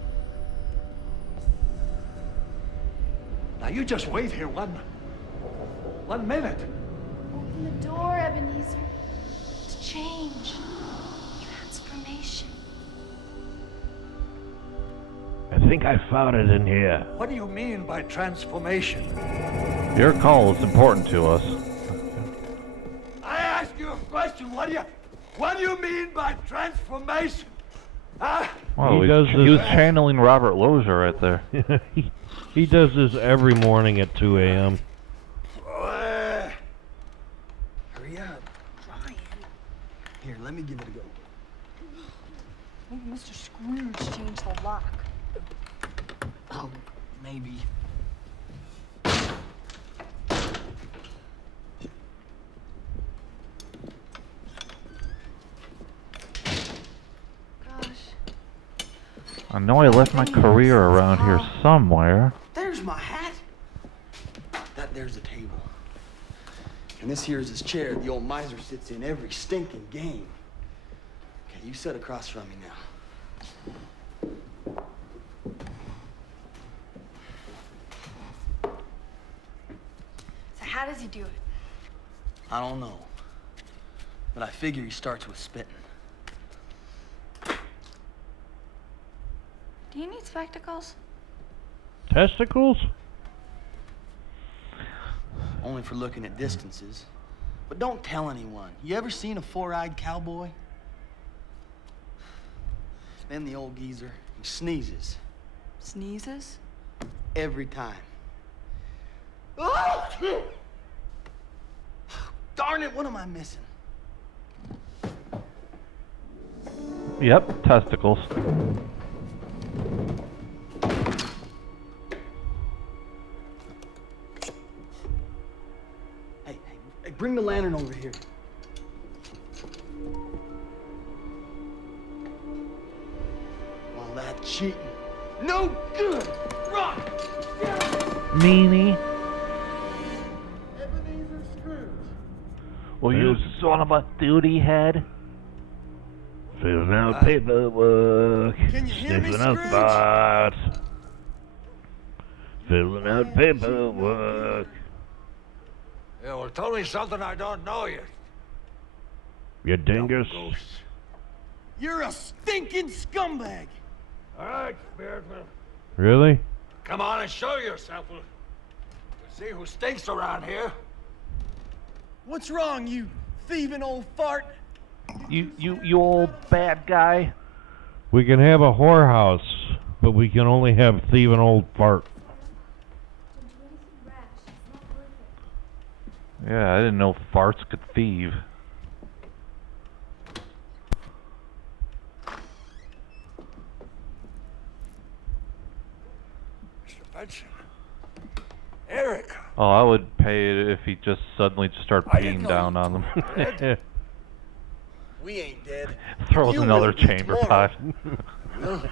Now you just wait here 1 minute. Open the door, Ebenezer. To change. Transformation. I think I found it in here. What do you mean by transformation? Your call is important to us. I ask you a question. What do you mean by transformation? Huh? Well, he was channeling Robert Lozier right there. He does this every morning at 2 a.m. Hurry up. Ryan. Here, let me give it a go. Maybe Mr. Scrooge changed the lock. Oh, maybe. I know I left my career around here somewhere. There's my hat. That there's the table. And this here is his chair the old miser sits in every stinking game. Okay, you sit across from me now. So how does he do it? I don't know. But I figure he starts with spitting. Do you need spectacles? Testicles? Only for looking at distances. But don't tell anyone. You ever seen a four-eyed cowboy? Then the old geezer, he sneezes. Sneezes? Every time. Oh! Darn it, what am I missing? Yep, testicles. Hey, bring the lantern over here. All that cheating. No good! Run! Meanie. Ebenezer Scrooge. Well, you son of a duty head. Filling out paperwork. Can you hear me, Sniffing out Scrooge? farts. Filling out paperwork. Yeah, well, tell me something I don't know yet. You dingus. You're a stinking scumbag! All right, Spirit, well, Really? come on and show yourself. We'll see who stinks around here. What's wrong, you thieving old fart? You old bad guy. We can have a whorehouse, but we can only have thieving old fart. Yeah, I didn't know farts could thieve. Mr. Benson. Eric. Oh, I would pay it if he just suddenly just started I didn't peeing know down you on them. dead. We ain't dead. Throws You another will be chamber tomorrow. pot. Well,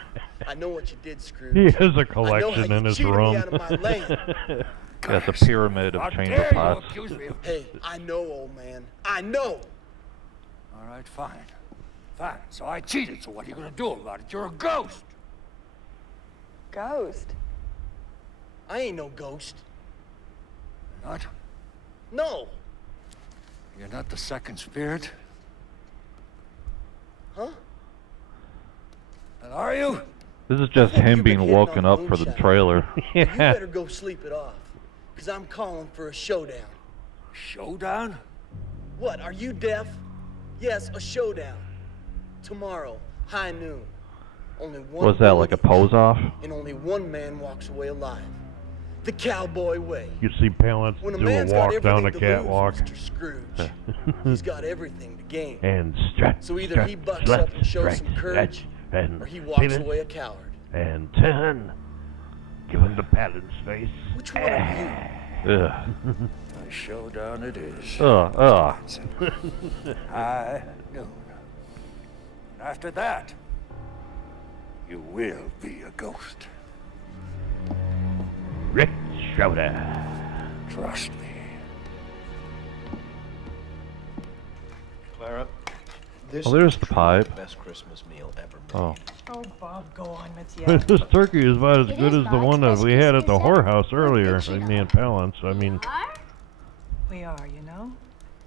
I know what you did, Scrooge. He has a I know collection how in you his cheated me room. out of my land. That's a pyramid of chamber pots. Hey, I know, old man. I know. All right, fine. Fine. So I cheated, so what are you gonna do about it? You're a ghost. Ghost? I ain't no ghost. You're not? No. You're not the second spirit? Huh? And are you? This is just him being hitting woken on up for the moonshine. trailer. You better go sleep it off. Because I'm calling for a showdown. Showdown? What, are you deaf? Yes, a showdown. Tomorrow, high noon. Only one Was that like a pose off? and only one man walks away alive. The cowboy way. You see Palance When a do a man's got walk down the everything to lose, catwalk. Mr. Scrooge, he's got everything to gain. And stretch, So either stretch, he bucks stretch, up and shows stretch, some courage, stretch, and or he walks pivot, away a coward. and turn. Give him the Palance face. Which one are Ugh. A showdown it is. Ugh. High noon. And after that, you will be a ghost. Rick Schroder. Trust me. Clara, this Oh, there's is the truly pipe. the best Christmas meal ever made. Oh. Oh, Bob, go on with you. This turkey is about as It good is as the Mark's one that best we had at the Christmas ever. whorehouse earlier. What did I you mean, Palance. I mean, We are, you know.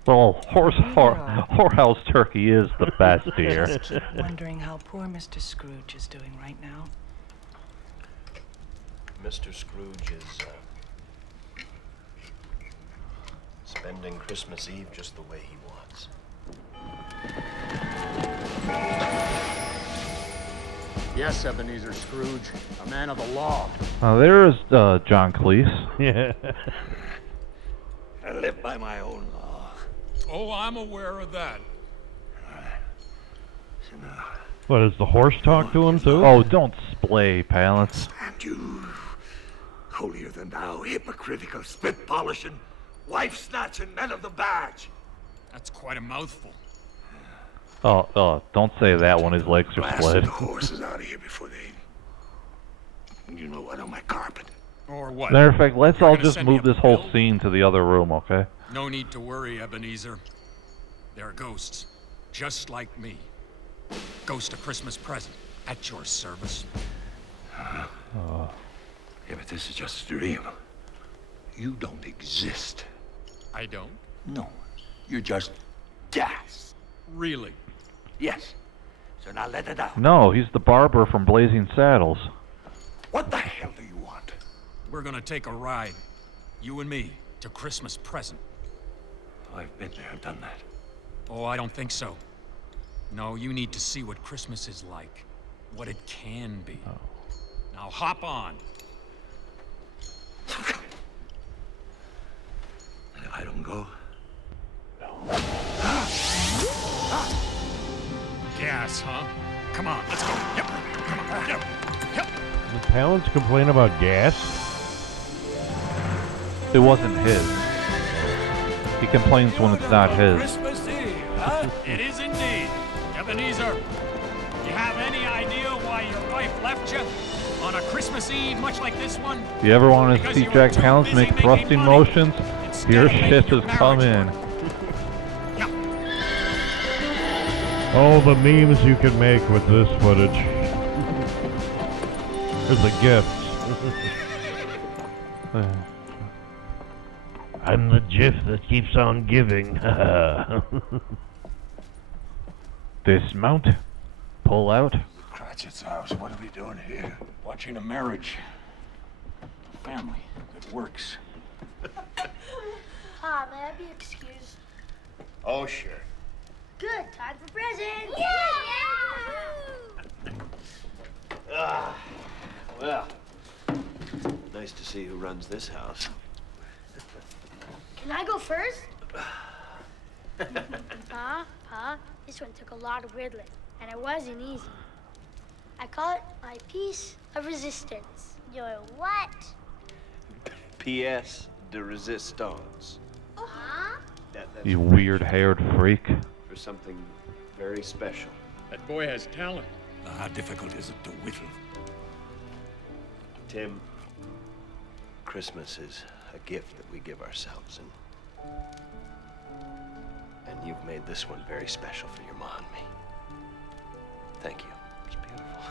Well, whorehouse turkey is the best here. I just keep wondering how poor Mr. Scrooge is doing right now. Mr. Scrooge is spending Christmas Eve just the way he wants. Yes, Ebenezer Scrooge, a man of the law. There's John Cleese. Yeah. I live by my own law. Oh, I'm aware of that. What, does the horse talk to him too? Oh, don't splay, Palance. And you, holier than thou, hypocritical, spit-polishing, wife-snatching men of the badge. That's quite a mouthful. Oh, don't say that when his legs are Blast split. the horses out of here before they, you know what, on my carpet. Or what? Matter of fact, let's You're all gonna just send me move a this whole bill? scene to the other room, okay? No need to worry, Ebenezer. They're ghosts, just like me. Ghost of Christmas present, at your service. Yeah, but this is just a dream. You don't exist. I don't? No, you're just gas. Really? Yes. So now let it out. No, he's the barber from Blazing Saddles. What the hell do you want? We're gonna take a ride, you and me, to Christmas present. I've been there, done that. Oh, I don't think so. No, you need to see what Christmas is like. What it can be. Now hop on. Palance complain about gas? It wasn't his. He complains when it's not his. Christmas Eve, huh? It is indeed. Ebenezer, you have any idea why your wife left you on a Christmas Eve much like this one? You ever want to Because see you were Jack too Palance busy make making thrusting money motions? instead Your of making shit your has come marriage in. work. Oh, the memes you can make with this footage. There's a gift. I'm the GIF that keeps on giving. Dismount. Pull out. Cratchit's house. What are we doing here? Watching a marriage. A family that works. Pa, may I be excused? Oh, sure. Good, time for presents! Ah, well, nice to see who runs this house. Can I go first? Pa, this one took a lot of whittling, and it wasn't easy. I call it my piece of resistance. Your what? P.S. de resistance. That's You weird-haired freak. for something very special. That boy has talent. How difficult is it to whittle? Tim, Christmas is a gift that we give ourselves, and you've made this one very special for your ma and me. Thank you. It's beautiful.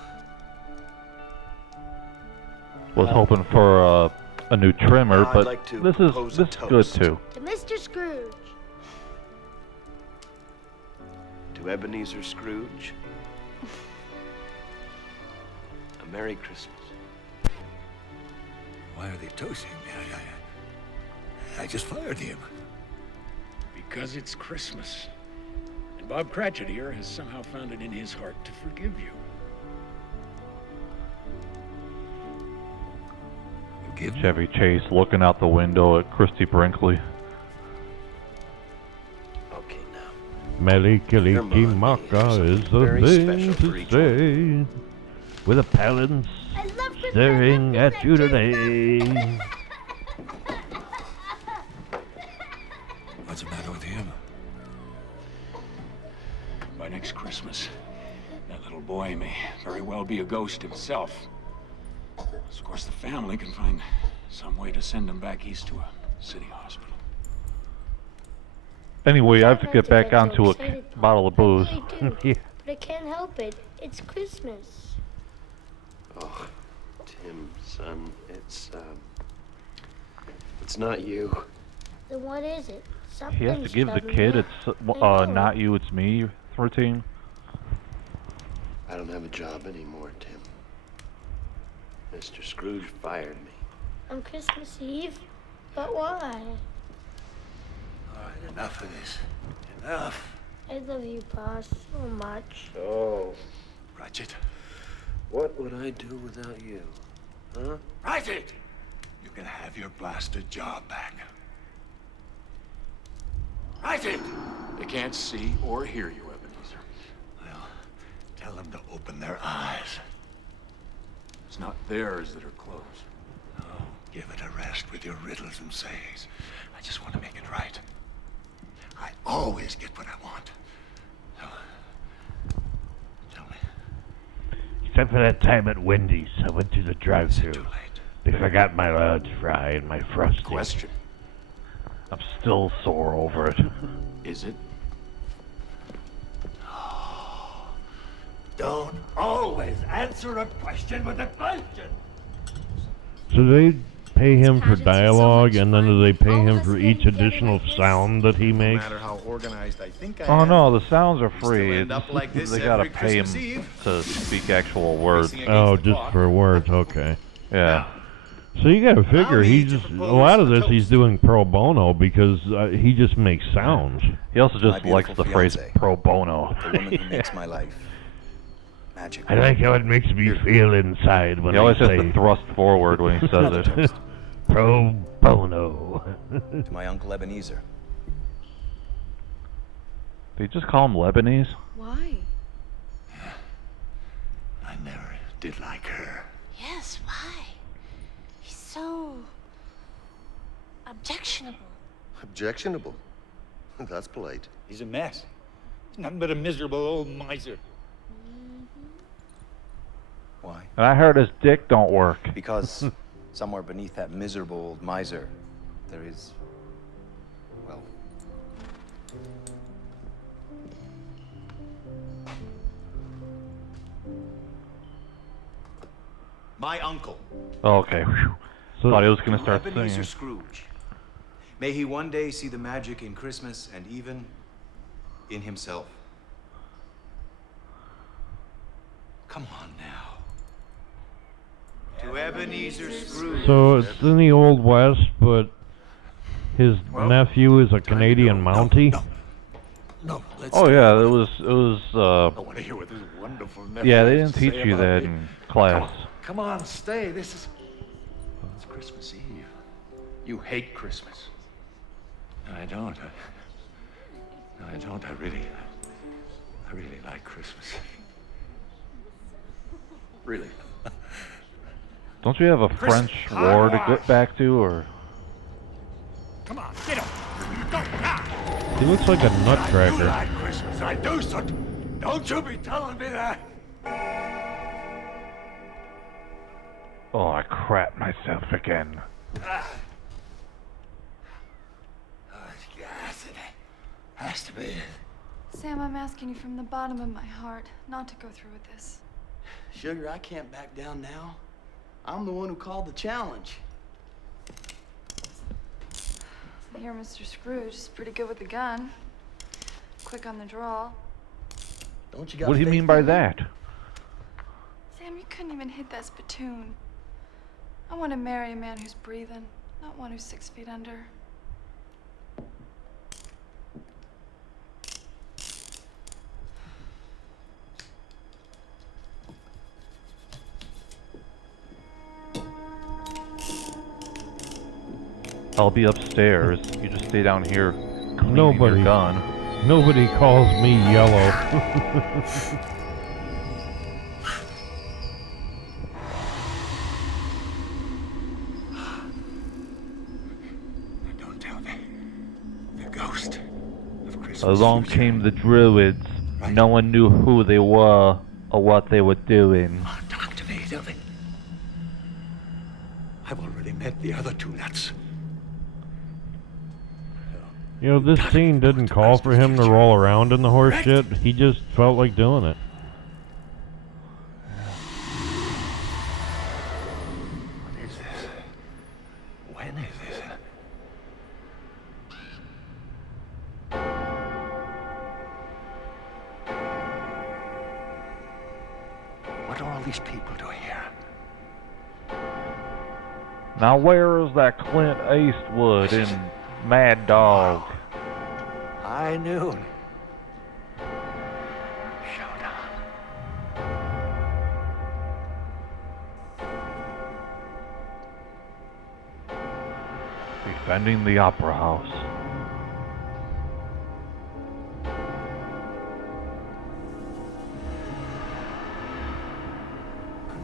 Was hoping for a new trimmer, I'd but like to this is propose a good toast. too. To Mr. Scrooge. To Ebenezer Scrooge, a Merry Christmas. Why are they toasting me? I just fired him. Because it's Christmas. And Bob Cratchit here has somehow found it in his heart to forgive you. Chevy Chase looking out the window at Christy Brinkley. Maliki Maka is the very thing special for to each say. With a Palance staring at you today. What's the matter with him? By next Christmas, that little boy may very well be a ghost himself. Of course, the family can find some way to send him back east to a city hospital. Anyway, I have to get back onto a bottle of booze. But I can't help it. It's Christmas. Oh, Tim, son, it's not you. Then what is it? He has to give the Something's kid troubling it's me. not you, it's me routine. I don't have a job anymore, Tim. Mr. Scrooge fired me. On Christmas Eve? But why? All right, enough of this. Enough. I love you, Pa, so much. Oh, Cratchit. what would I do without you? Huh? Cratchit! You can have your blasted job back. Cratchit! They can't see or hear you, Ebenezer. Well, tell them to open their eyes. It's not theirs that are closed. Oh, give it a rest with your riddles and sayings. I just want to make it right. I always get what I want. So, tell me. Except for that time at Wendy's, I went through the drive-thru. They forgot my large fry and my frosting. Question. I'm still sore over it. Is it? Don't always answer a question with a question. So they pay him for dialogue, and then do they pay him for each additional sound that he No makes? matter how organized I think I Oh am, no, the sounds are we still free. end up like this They gotta every pay him Christmas Eve. to speak actual words. Oh, just for words, okay. Yeah. So you gotta figure a lot of this he's doing pro bono because he just makes sounds. He also just My likes the beautiful phrase fiancée, pro bono. the woman who makes my life magical. I like how it makes me feel inside when He always I has say to thrust forward when he says it. pro bono. To my uncle Ebenezer. Did you just call him Lebanese? Why? I never did like her. Yes, why? He's so objectionable. Objectionable? That's polite. He's a mess. He's nothing but a miserable old miser. Why? And I heard his dick don't work. Because somewhere beneath that miserable old miser, there is, well, my uncle. Oh, okay. Whew. Thought he was gonna start Ebenezer singing. Scrooge. May he one day see the magic in Christmas and even in himself. Come on now. To Ebenezer Scrooge. So it's in the Old West, but his nephew is a Canadian Mountie. No, let's Oh yeah, it was I want to hear what this wonderful nephew yeah, they has didn't to teach say you about that me. in class. Come on, stay. It's Christmas Eve. You hate Christmas. No, I don't. No, I don't. I really like Christmas. Really. Don't you have a French war to get back to, or? Come on, get him. He looks like a I do nutcracker. like Christmas. I do, son. Don't you be telling me that. Oh, I crap myself again. Yes, it has to be. Sam, I'm asking you from the bottom of my heart not to go through with this. Sugar, I can't back down now. I'm the one who called the challenge. I hear Mr. Scrooge is pretty good with the gun. Quick on the draw. Don't you got What do you faith mean by in me? that? Sam, you couldn't even hit that spittoon. I want to marry a man who's breathing, not one who's 6 feet under. I'll be upstairs. You just stay down here cleaning Nobody. your gun. Nobody calls me yellow. Don't tell me. The ghost of Christmas. Along came the druids. No one knew who they were or what they were doing. Talk to me, Sylvie. I've already met the other two nuts. You know, this scene didn't call for him to roll around in the horse shit. He just felt like doing it. What is this? When is this? What are all these people doing here? Now where is that Clint Eastwood in Mad Dog? High noon. Defending the Opera House.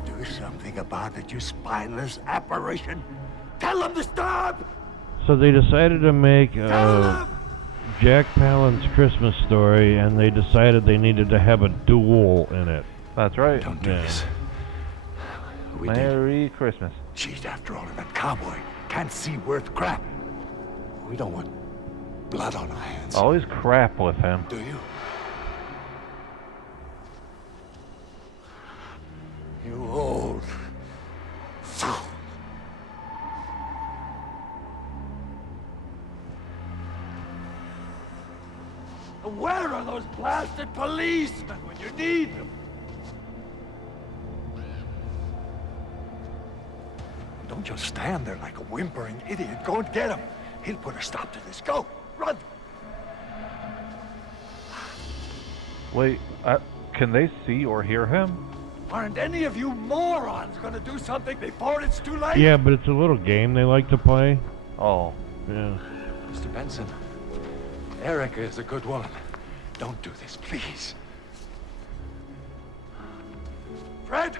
Do something about it, you spineless apparition. Tell them to stop! So they decided to make Jack Palance Christmas Story, and they decided they needed to have a duel in it. That's right. Don't do this. We Merry Christmas. cheat after all, and that cowboy can't see worth crap. We don't want blood on our hands. Always crap with him. Do you? You old fool. Where are those blasted policemen when you need them? Don't just stand there like a whimpering idiot. Go and get him. He'll put a stop to this. Go. Run. Wait, can they see or hear him? Aren't any of you morons gonna do something before it's too late? Yeah, but it's a little game they like to play. Oh. Yeah. Mr. Benson, Erica is a good woman. Don't do this, please. Fred!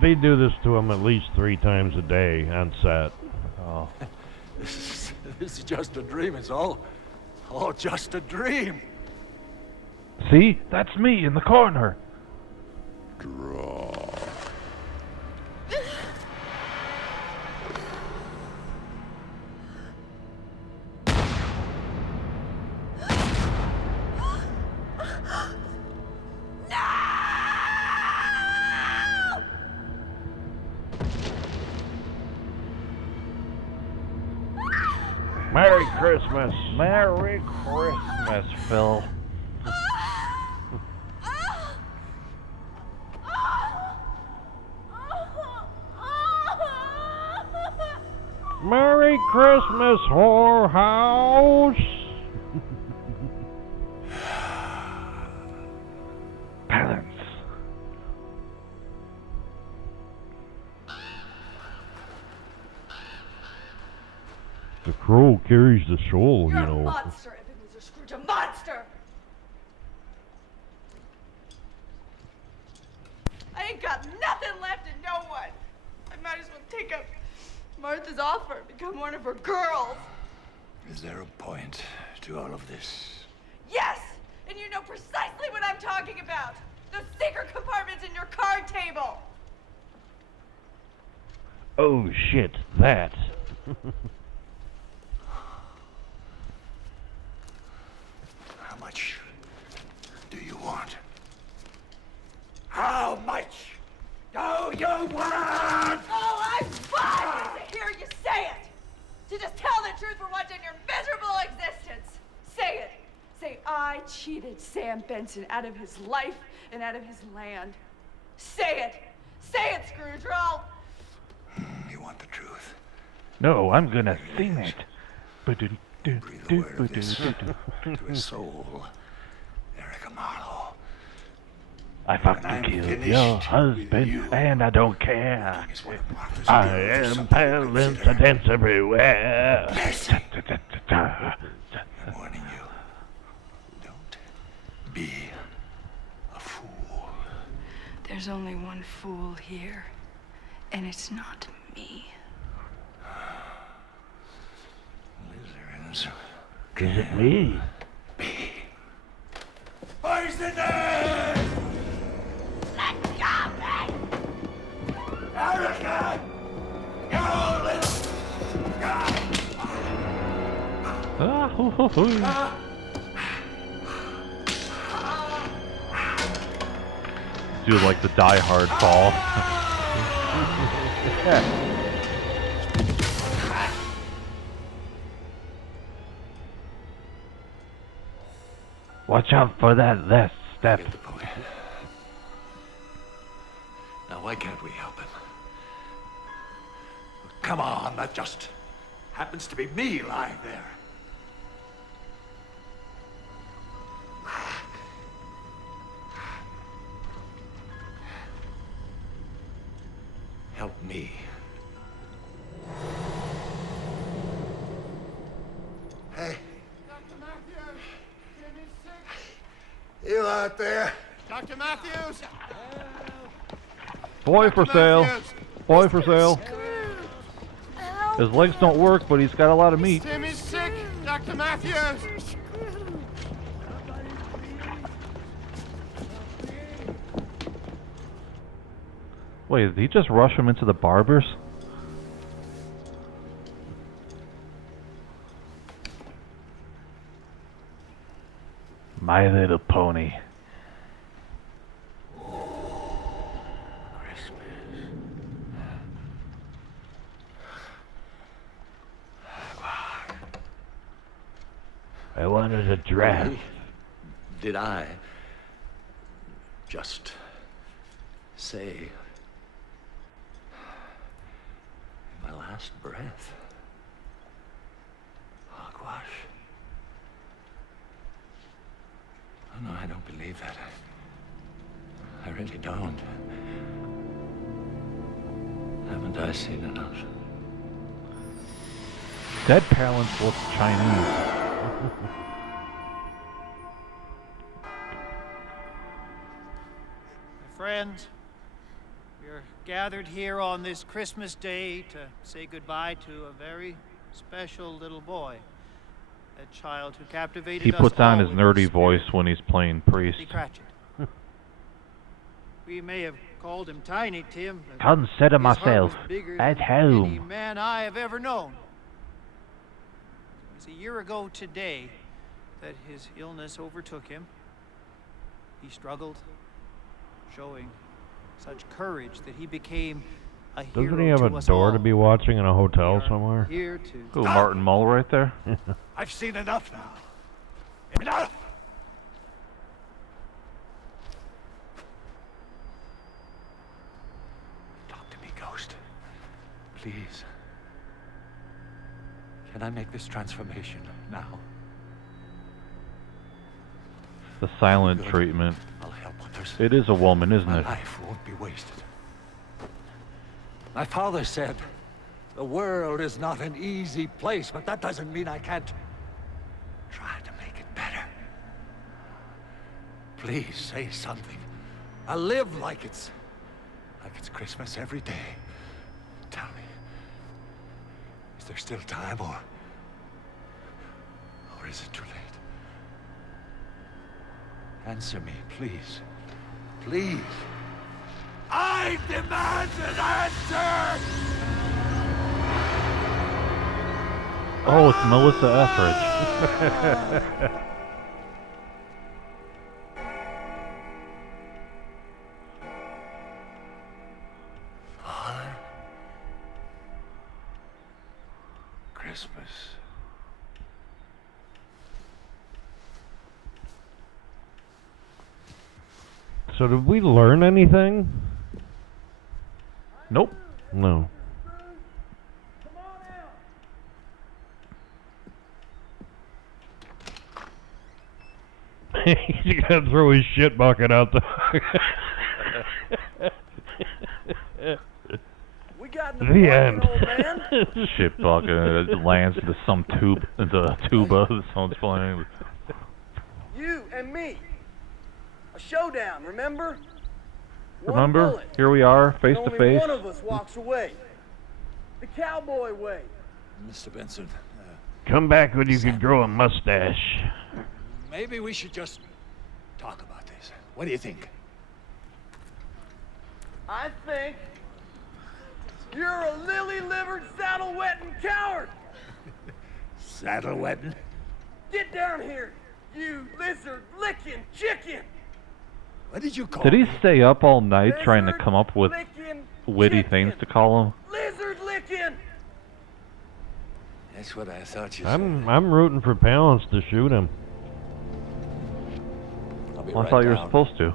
They do this to him at least 3 times a day on set. Oh. This is just a dream. It's all just a dream. See? That's me in the corner. Draw. Merry Christmas. Merry Christmas, Phil. Merry Christmas, whorehouse. Palance. The crow carries the soul, You're you know. a monster, Ebenezer Scrooge, a monster! I ain't got nothing left in no one. I might as well take up Martha's offer and become one of her girls. Is there a point to all of this? Yes! And you know precisely what I'm talking about. Those secret compartments in your card table. Oh shit, that. How much do you want? How much do you want? Oh, I'm fine to hear you say it. To just tell the truth for once in your miserable existence. Say it. Say, I cheated Sam Benson out of his life and out of his land. Say it. Say it, Scrooge, or I'll... You want the truth? No, I'm gonna sing it. Breathe a word of this to his soul. Erica Marlowe. I fucking killed your husband, and I don't care. I am Palance, I dance everywhere. I'm warning you. Don't be a fool. There's only one fool here, and it's not me. Lizards. Is it me? Poisonous! Let go, me! Erica! You little... Ah, hoo, hoo, hoo. Do like the Die Hard fall. Watch out for that last step. Get the point. Now, why can't we help him? Come on, that just happens to be me lying there. Help me. Hey. Dr. Matthews! Jimmy's sick! You out there? Dr. Matthews! Boy for sale. Boy for sale. His legs don't work, but he's got a lot of meat. Jimmy's sick! Dr. Matthews! Wait, did he just rush him into the barber's? My Little Pony. I wanted a draft. Did I just say in my last breath, hogwash? Oh, no, I don't believe that. I really don't. Haven't I seen enough? Dead Palance looks Chinese. gathered here on this Christmas day to say goodbye to a very special little boy. A child who captivated He us puts on all his with nerdy voice when he's playing priest. Cratchit. We may have called him Tiny Tim. But Consider his heart myself was bigger at than any home. man I have ever known. It was a year ago today that his illness overtook him. He struggled, showing such courage that he became a hero Doesn't he have to a us door all. to be watching in a hotel somewhere? Here to Who, Martin Mull right there? I've seen enough now. Enough! Talk to me, Ghost. Please. Can I make this transformation now? The silent treatment. I'll help others. It is a woman, isn't My it? life won't be wasted. My father said, the world is not an easy place, but that doesn't mean I can't try to make it better. Please say something. I'll live like it's Christmas every day. Tell me, is there still time, or is it too late? Answer me, please. Please. I demand an answer! Oh, it's Melissa Etheridge. Father, Christmas. So did we learn anything? Nope. No. He's gonna throw his shit bucket out the. We got The end. Shit bucket lands into some tube, into a tuba that someone's playing. You and me. A showdown, remember? One Remember? bullet, Here we are, face and to only face. one of us walks away. The cowboy way. Mr. Benson, Come back when you can grow a mustache. maybe we should just talk about this. What do you think? I think you're a lily-livered, saddle-wetting coward. Saddle wetting? Get down here, you lizard-licking chicken. What did you call Did he me? stay up all night trying to come up with witty things to call him? Lizard-licking. That's what I thought you said. I'm rooting for Palance to shoot him. I'll be Well, I right thought you were down. supposed to.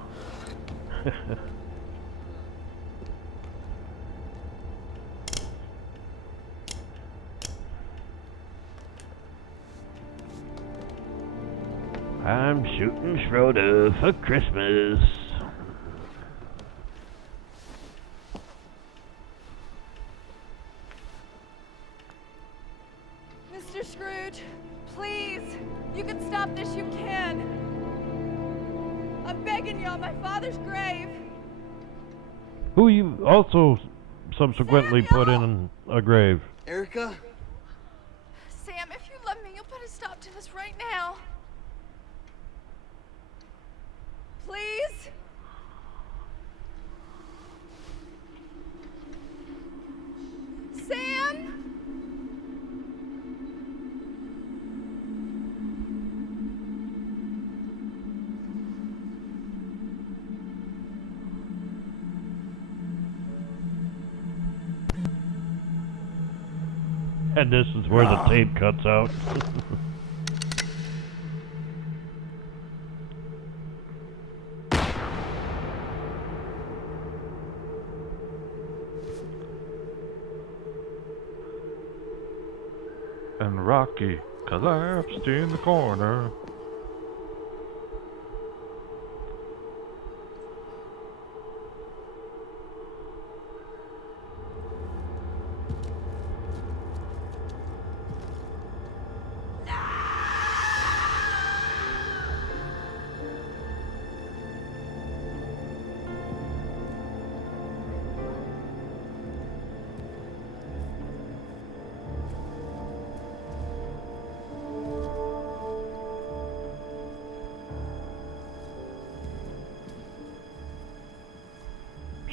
I'm shooting Schroder for Christmas. Mr. Scrooge, please. You can stop this, you can. I'm begging you on my father's grave. Who you also subsequently put in a grave. Erica? Sam, if you love me, you'll put a stop to this right now. Please? Sam? And this is where the tape cuts out. And Rocky collapsed in the corner.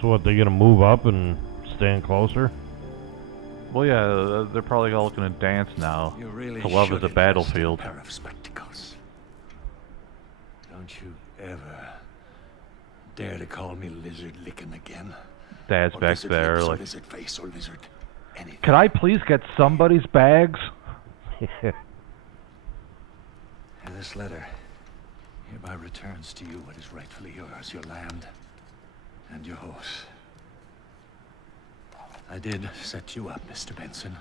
So what, they gonna move up and stand closer? Well, yeah, they're probably all gonna dance now. You really To love should is a invest battlefield. in a pair of spectacles. Don't you ever dare to call me lizard licking again. Dad's Or back lizard there, lips, or like, lizard face, or lizard anything. can I please get somebody's bags? And this letter hereby returns to you what is rightfully yours, your land and your horse. I did set you up, Mr. Benson.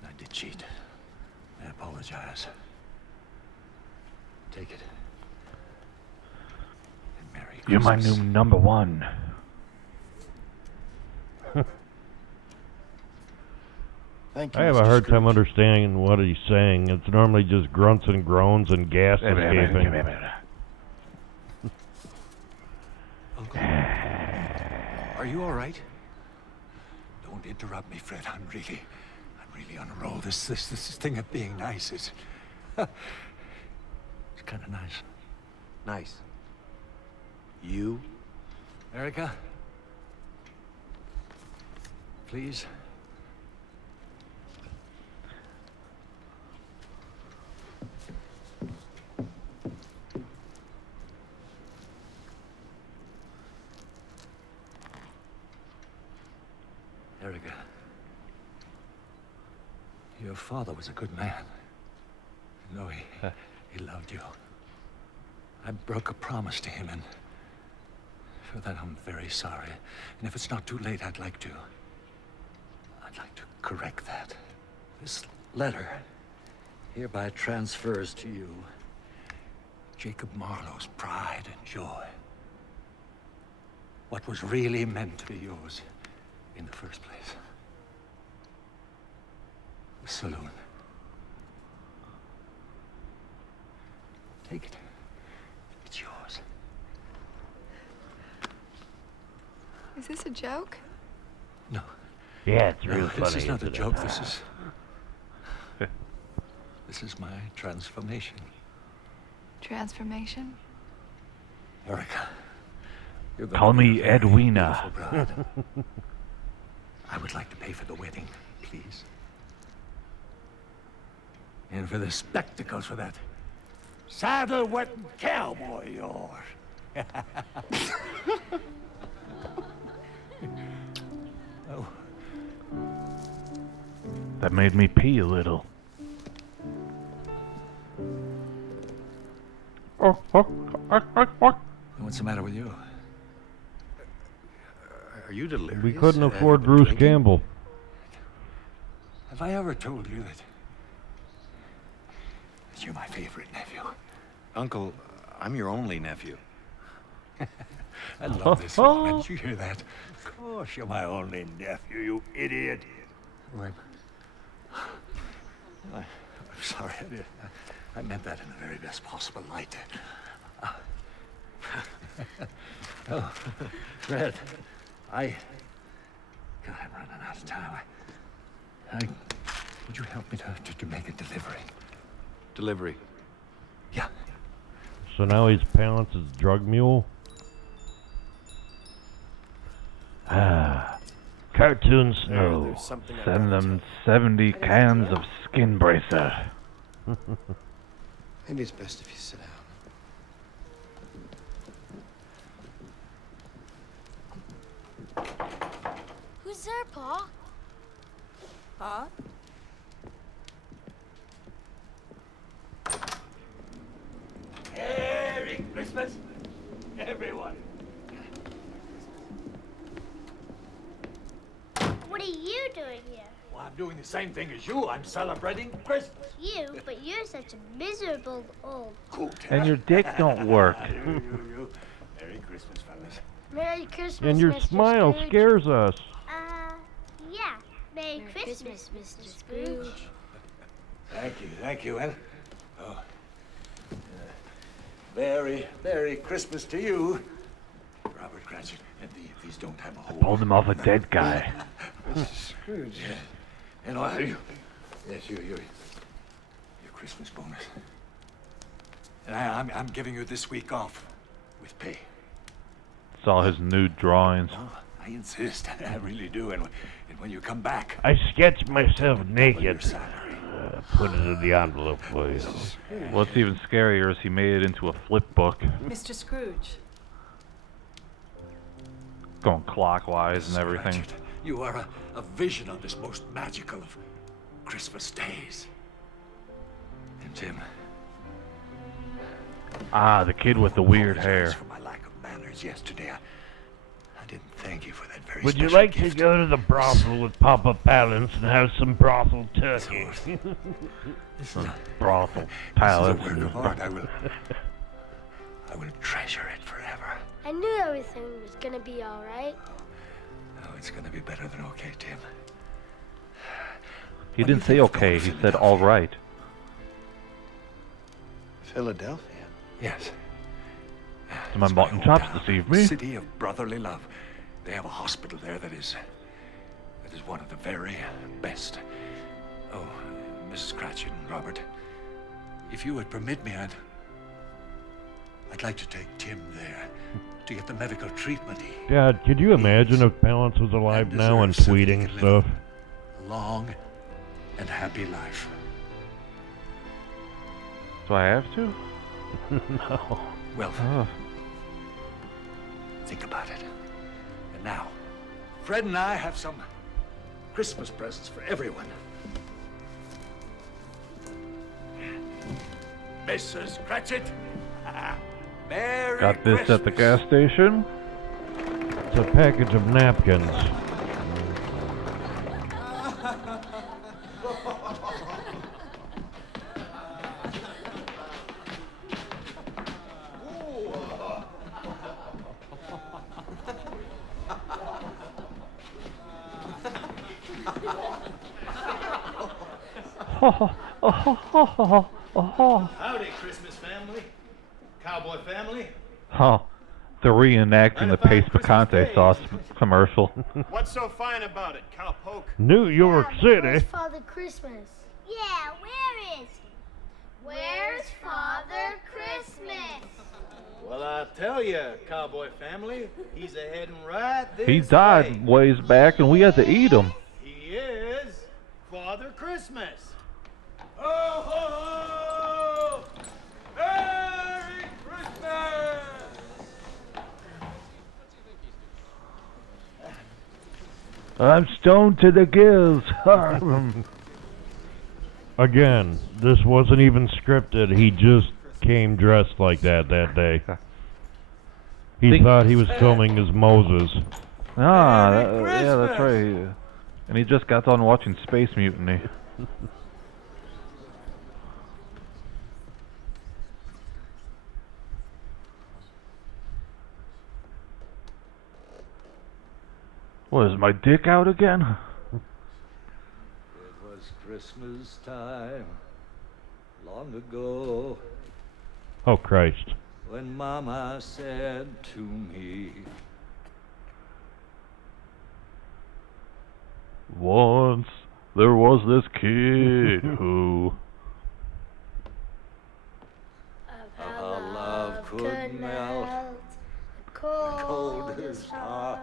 And I did cheat. I apologize. Take it. And Merry Christmas. You're my new number one. Thank I have a hard time understanding what he's saying. It's normally just grunts and groans and gas escaping. Uncle, are you all right? Don't interrupt me, Fred. I'm really on a roll. This thing of being nice is, it's kind of nice. Nice. You? Erica, please. Erica, your father was a good man. You know, he loved you. I broke a promise to him, and for that I'm very sorry. And if it's not too late, I'd like to correct that. This letter hereby transfers to you Jacob Marlowe's pride and joy. What was really meant to be yours in the first place. The saloon. Take it. It's yours. Is this a joke? No. Yeah, it's real No, funny. this is not a isn't it? joke. This is my transformation. Transformation? Erica. You're gonna Call be me a very Edwina. beautiful bride. I would like to pay for the wedding, please. And for the spectacles for that saddle-wetting cowboy of yours. Oh. That made me pee a little. What's the matter with you? Are you delirious? We couldn't Have you afford been Bruce drinking? Campbell. Have I ever told you that you're my favorite nephew? Uncle, I'm your only nephew. I love this one. Did you hear that? Of course you're my only nephew, you idiot. I'm sorry. I meant that in the very best possible light. Oh, Fred, God, I'm running out of time. Would you help me to make a delivery? Delivery. Yeah. So now he's Palance's drug mule? Ah, cartoon snow. There's something I Send don't them 70 cans of skin bracer. Maybe it's best if you sit down. Who's there, Pa? Huh? Merry Christmas, everyone. What are you doing here? Well, I'm doing the same thing as you. I'm celebrating Christmas. You? But you're such a miserable old... And your dick don't work. You. Merry Christmas, fellas. Merry Christmas, And your Mr. smile Scrooge. scares us. Yeah. Merry Christmas, Mr. Scrooge. Thank you, and Merry Christmas to you, Robert Cratchit. And these don't have a hole. Pulled him off a dead guy. Mr. Scrooge. And your Christmas bonus. And I'm giving you this week off with pay. Saw his nude drawings. No, I insist. I really do. And when you come back... I sketched myself naked. your salary. Put it in the envelope for you. What's even scarier is he made it into a flip book. Mr. Scrooge. Going clockwise and everything. Cratchit, you are a vision on this most magical of Christmas days. And Tim... Ah, the kid with the weird hair. For my lack of manners yesterday. I didn't thank you for that very Would you special like gift. to go to the brothel with Papa Palance and have some brothel turkey? Brothel This is a palace. work of art. I will treasure it forever. I knew everything was gonna be all right. Oh, it's gonna be better than okay, Tim. He didn't say okay, he said all right. Philadelphia? Yes. So my mutton chops deceive me. City of brotherly love. They have a hospital there that is one of the very best. Oh, Mrs. Cratchit and Robert, if you would permit me, I'd like to take Tim there to get the medical treatment he Dad, could you imagine if Palance was alive now and deserves so that he tweeting can stuff? live a long and happy life. Do I have to? No. Well, Oh. think about it. And now, Fred and I have some Christmas presents for everyone. Mrs. Cratchit, Merry Got this Christmas. at the gas station. It's a package of napkins. Howdy, Christmas family. Cowboy family. Oh, they're reenacting the Pace Picante sauce commercial. What's so fine about it, cowpoke? New York Where's City. Father Christmas? Yeah, where is he? Where's Father Christmas? Well, I tell you, cowboy family, he's a heading right this He way. died ways back and we had to eat him. He is Father Christmas. Oh, ho, ho! Merry Christmas! I'm stoned to the gills. Again, this wasn't even scripted. He just came dressed like that day. He thought he was filming as Moses. Yeah, that's right. And he just got done watching Space Mutiny. What, is my dick out again? It was Christmas time, long ago, Oh, Christ. when Mama said to me, Once there was this kid who... how love could melt cold as heart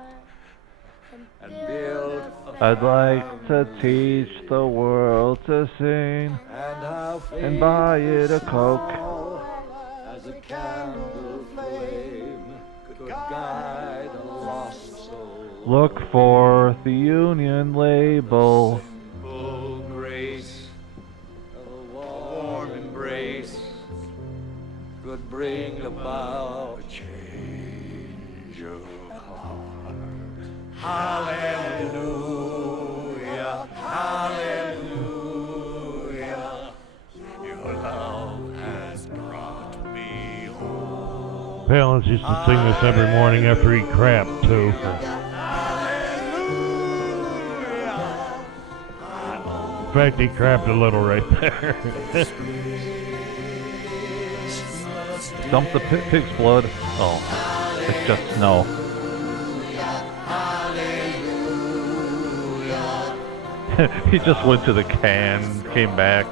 and build a I'd like to teach the world to sing and how and buy it a Coke. as a candle flame could guide a lost soul. Look for the Union label. Simple grace of a warm embrace could bring about a change of heart. Hallelujah, hallelujah, your love has brought me home. Palance used to sing this every morning after he crapped, too. In fact, he crapped a little right there. Dump the pig's blood. Oh, it's just snow. He just went to the can, came back.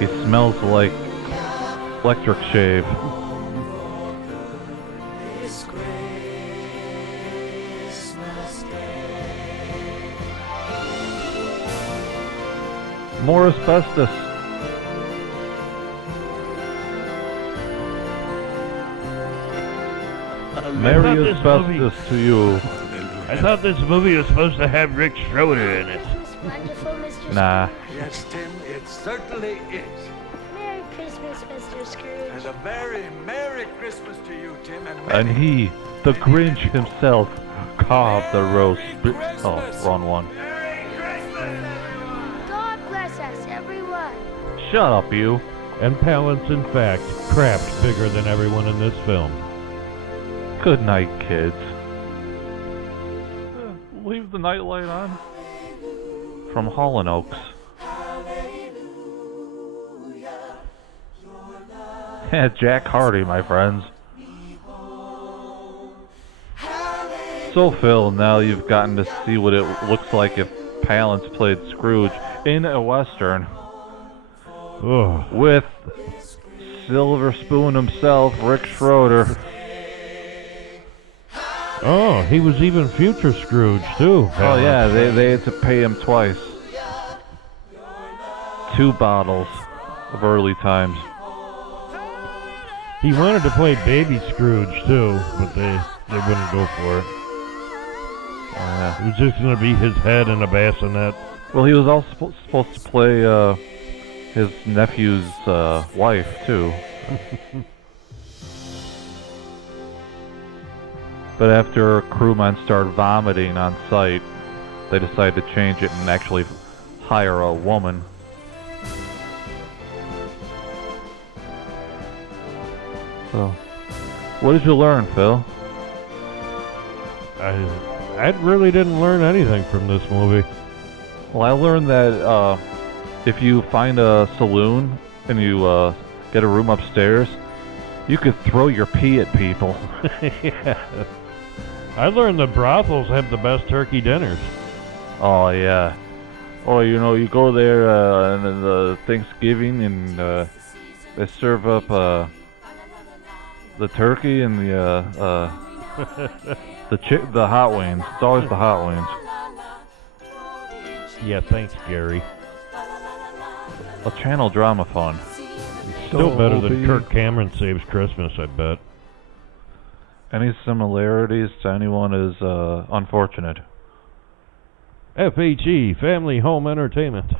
He smells like electric shave. More asbestos. Merry asbestos to you. I thought this movie was supposed to have Rick Schroder in it. Wonderful, Mr. Nah. Yes, Tim, it certainly is. Merry Christmas, Mr. Scrooge. And a very Merry Christmas to you, Tim. And he, the Grinch himself, carved the roast. Oh, wrong one. God bless us, everyone. Shut up, you. And Palance, in fact, crapped bigger than everyone in this film. Good night, kids. Leave the nightlight on. From Hall & Oaks. Jack Hardy, my friends. So, Phil, now you've gotten to see what it looks like if Palance played Scrooge in a Western. Ugh. With Silver Spoon himself, Rick Schroder. Oh, he was even future Scrooge, too. Oh, yeah, they had to pay him twice. 2 bottles of early times. He wanted to play Baby Scrooge, too, but they wouldn't go for it. It was just going to be his head in a bassinet. Well, he was also supposed to play his nephew's wife, too. But after crewmen started vomiting on site, they decided to change it and actually hire a woman. So, what did you learn, Phil? I really didn't learn anything from this movie. Well, I learned that if you find a saloon and you get a room upstairs, you could throw your pee at people. Yeah. I learned that brothels have the best turkey dinners. Oh, yeah. Oh, you know, you go there on the Thanksgiving and they serve up the turkey and the hot wings. It's always the hot wings. Yeah, thanks, Gary. A channel drama fun. Still better than Kirk Cameron Saves Christmas, I bet. Any similarities to anyone is unfortunate. FHE, Family Home Entertainment.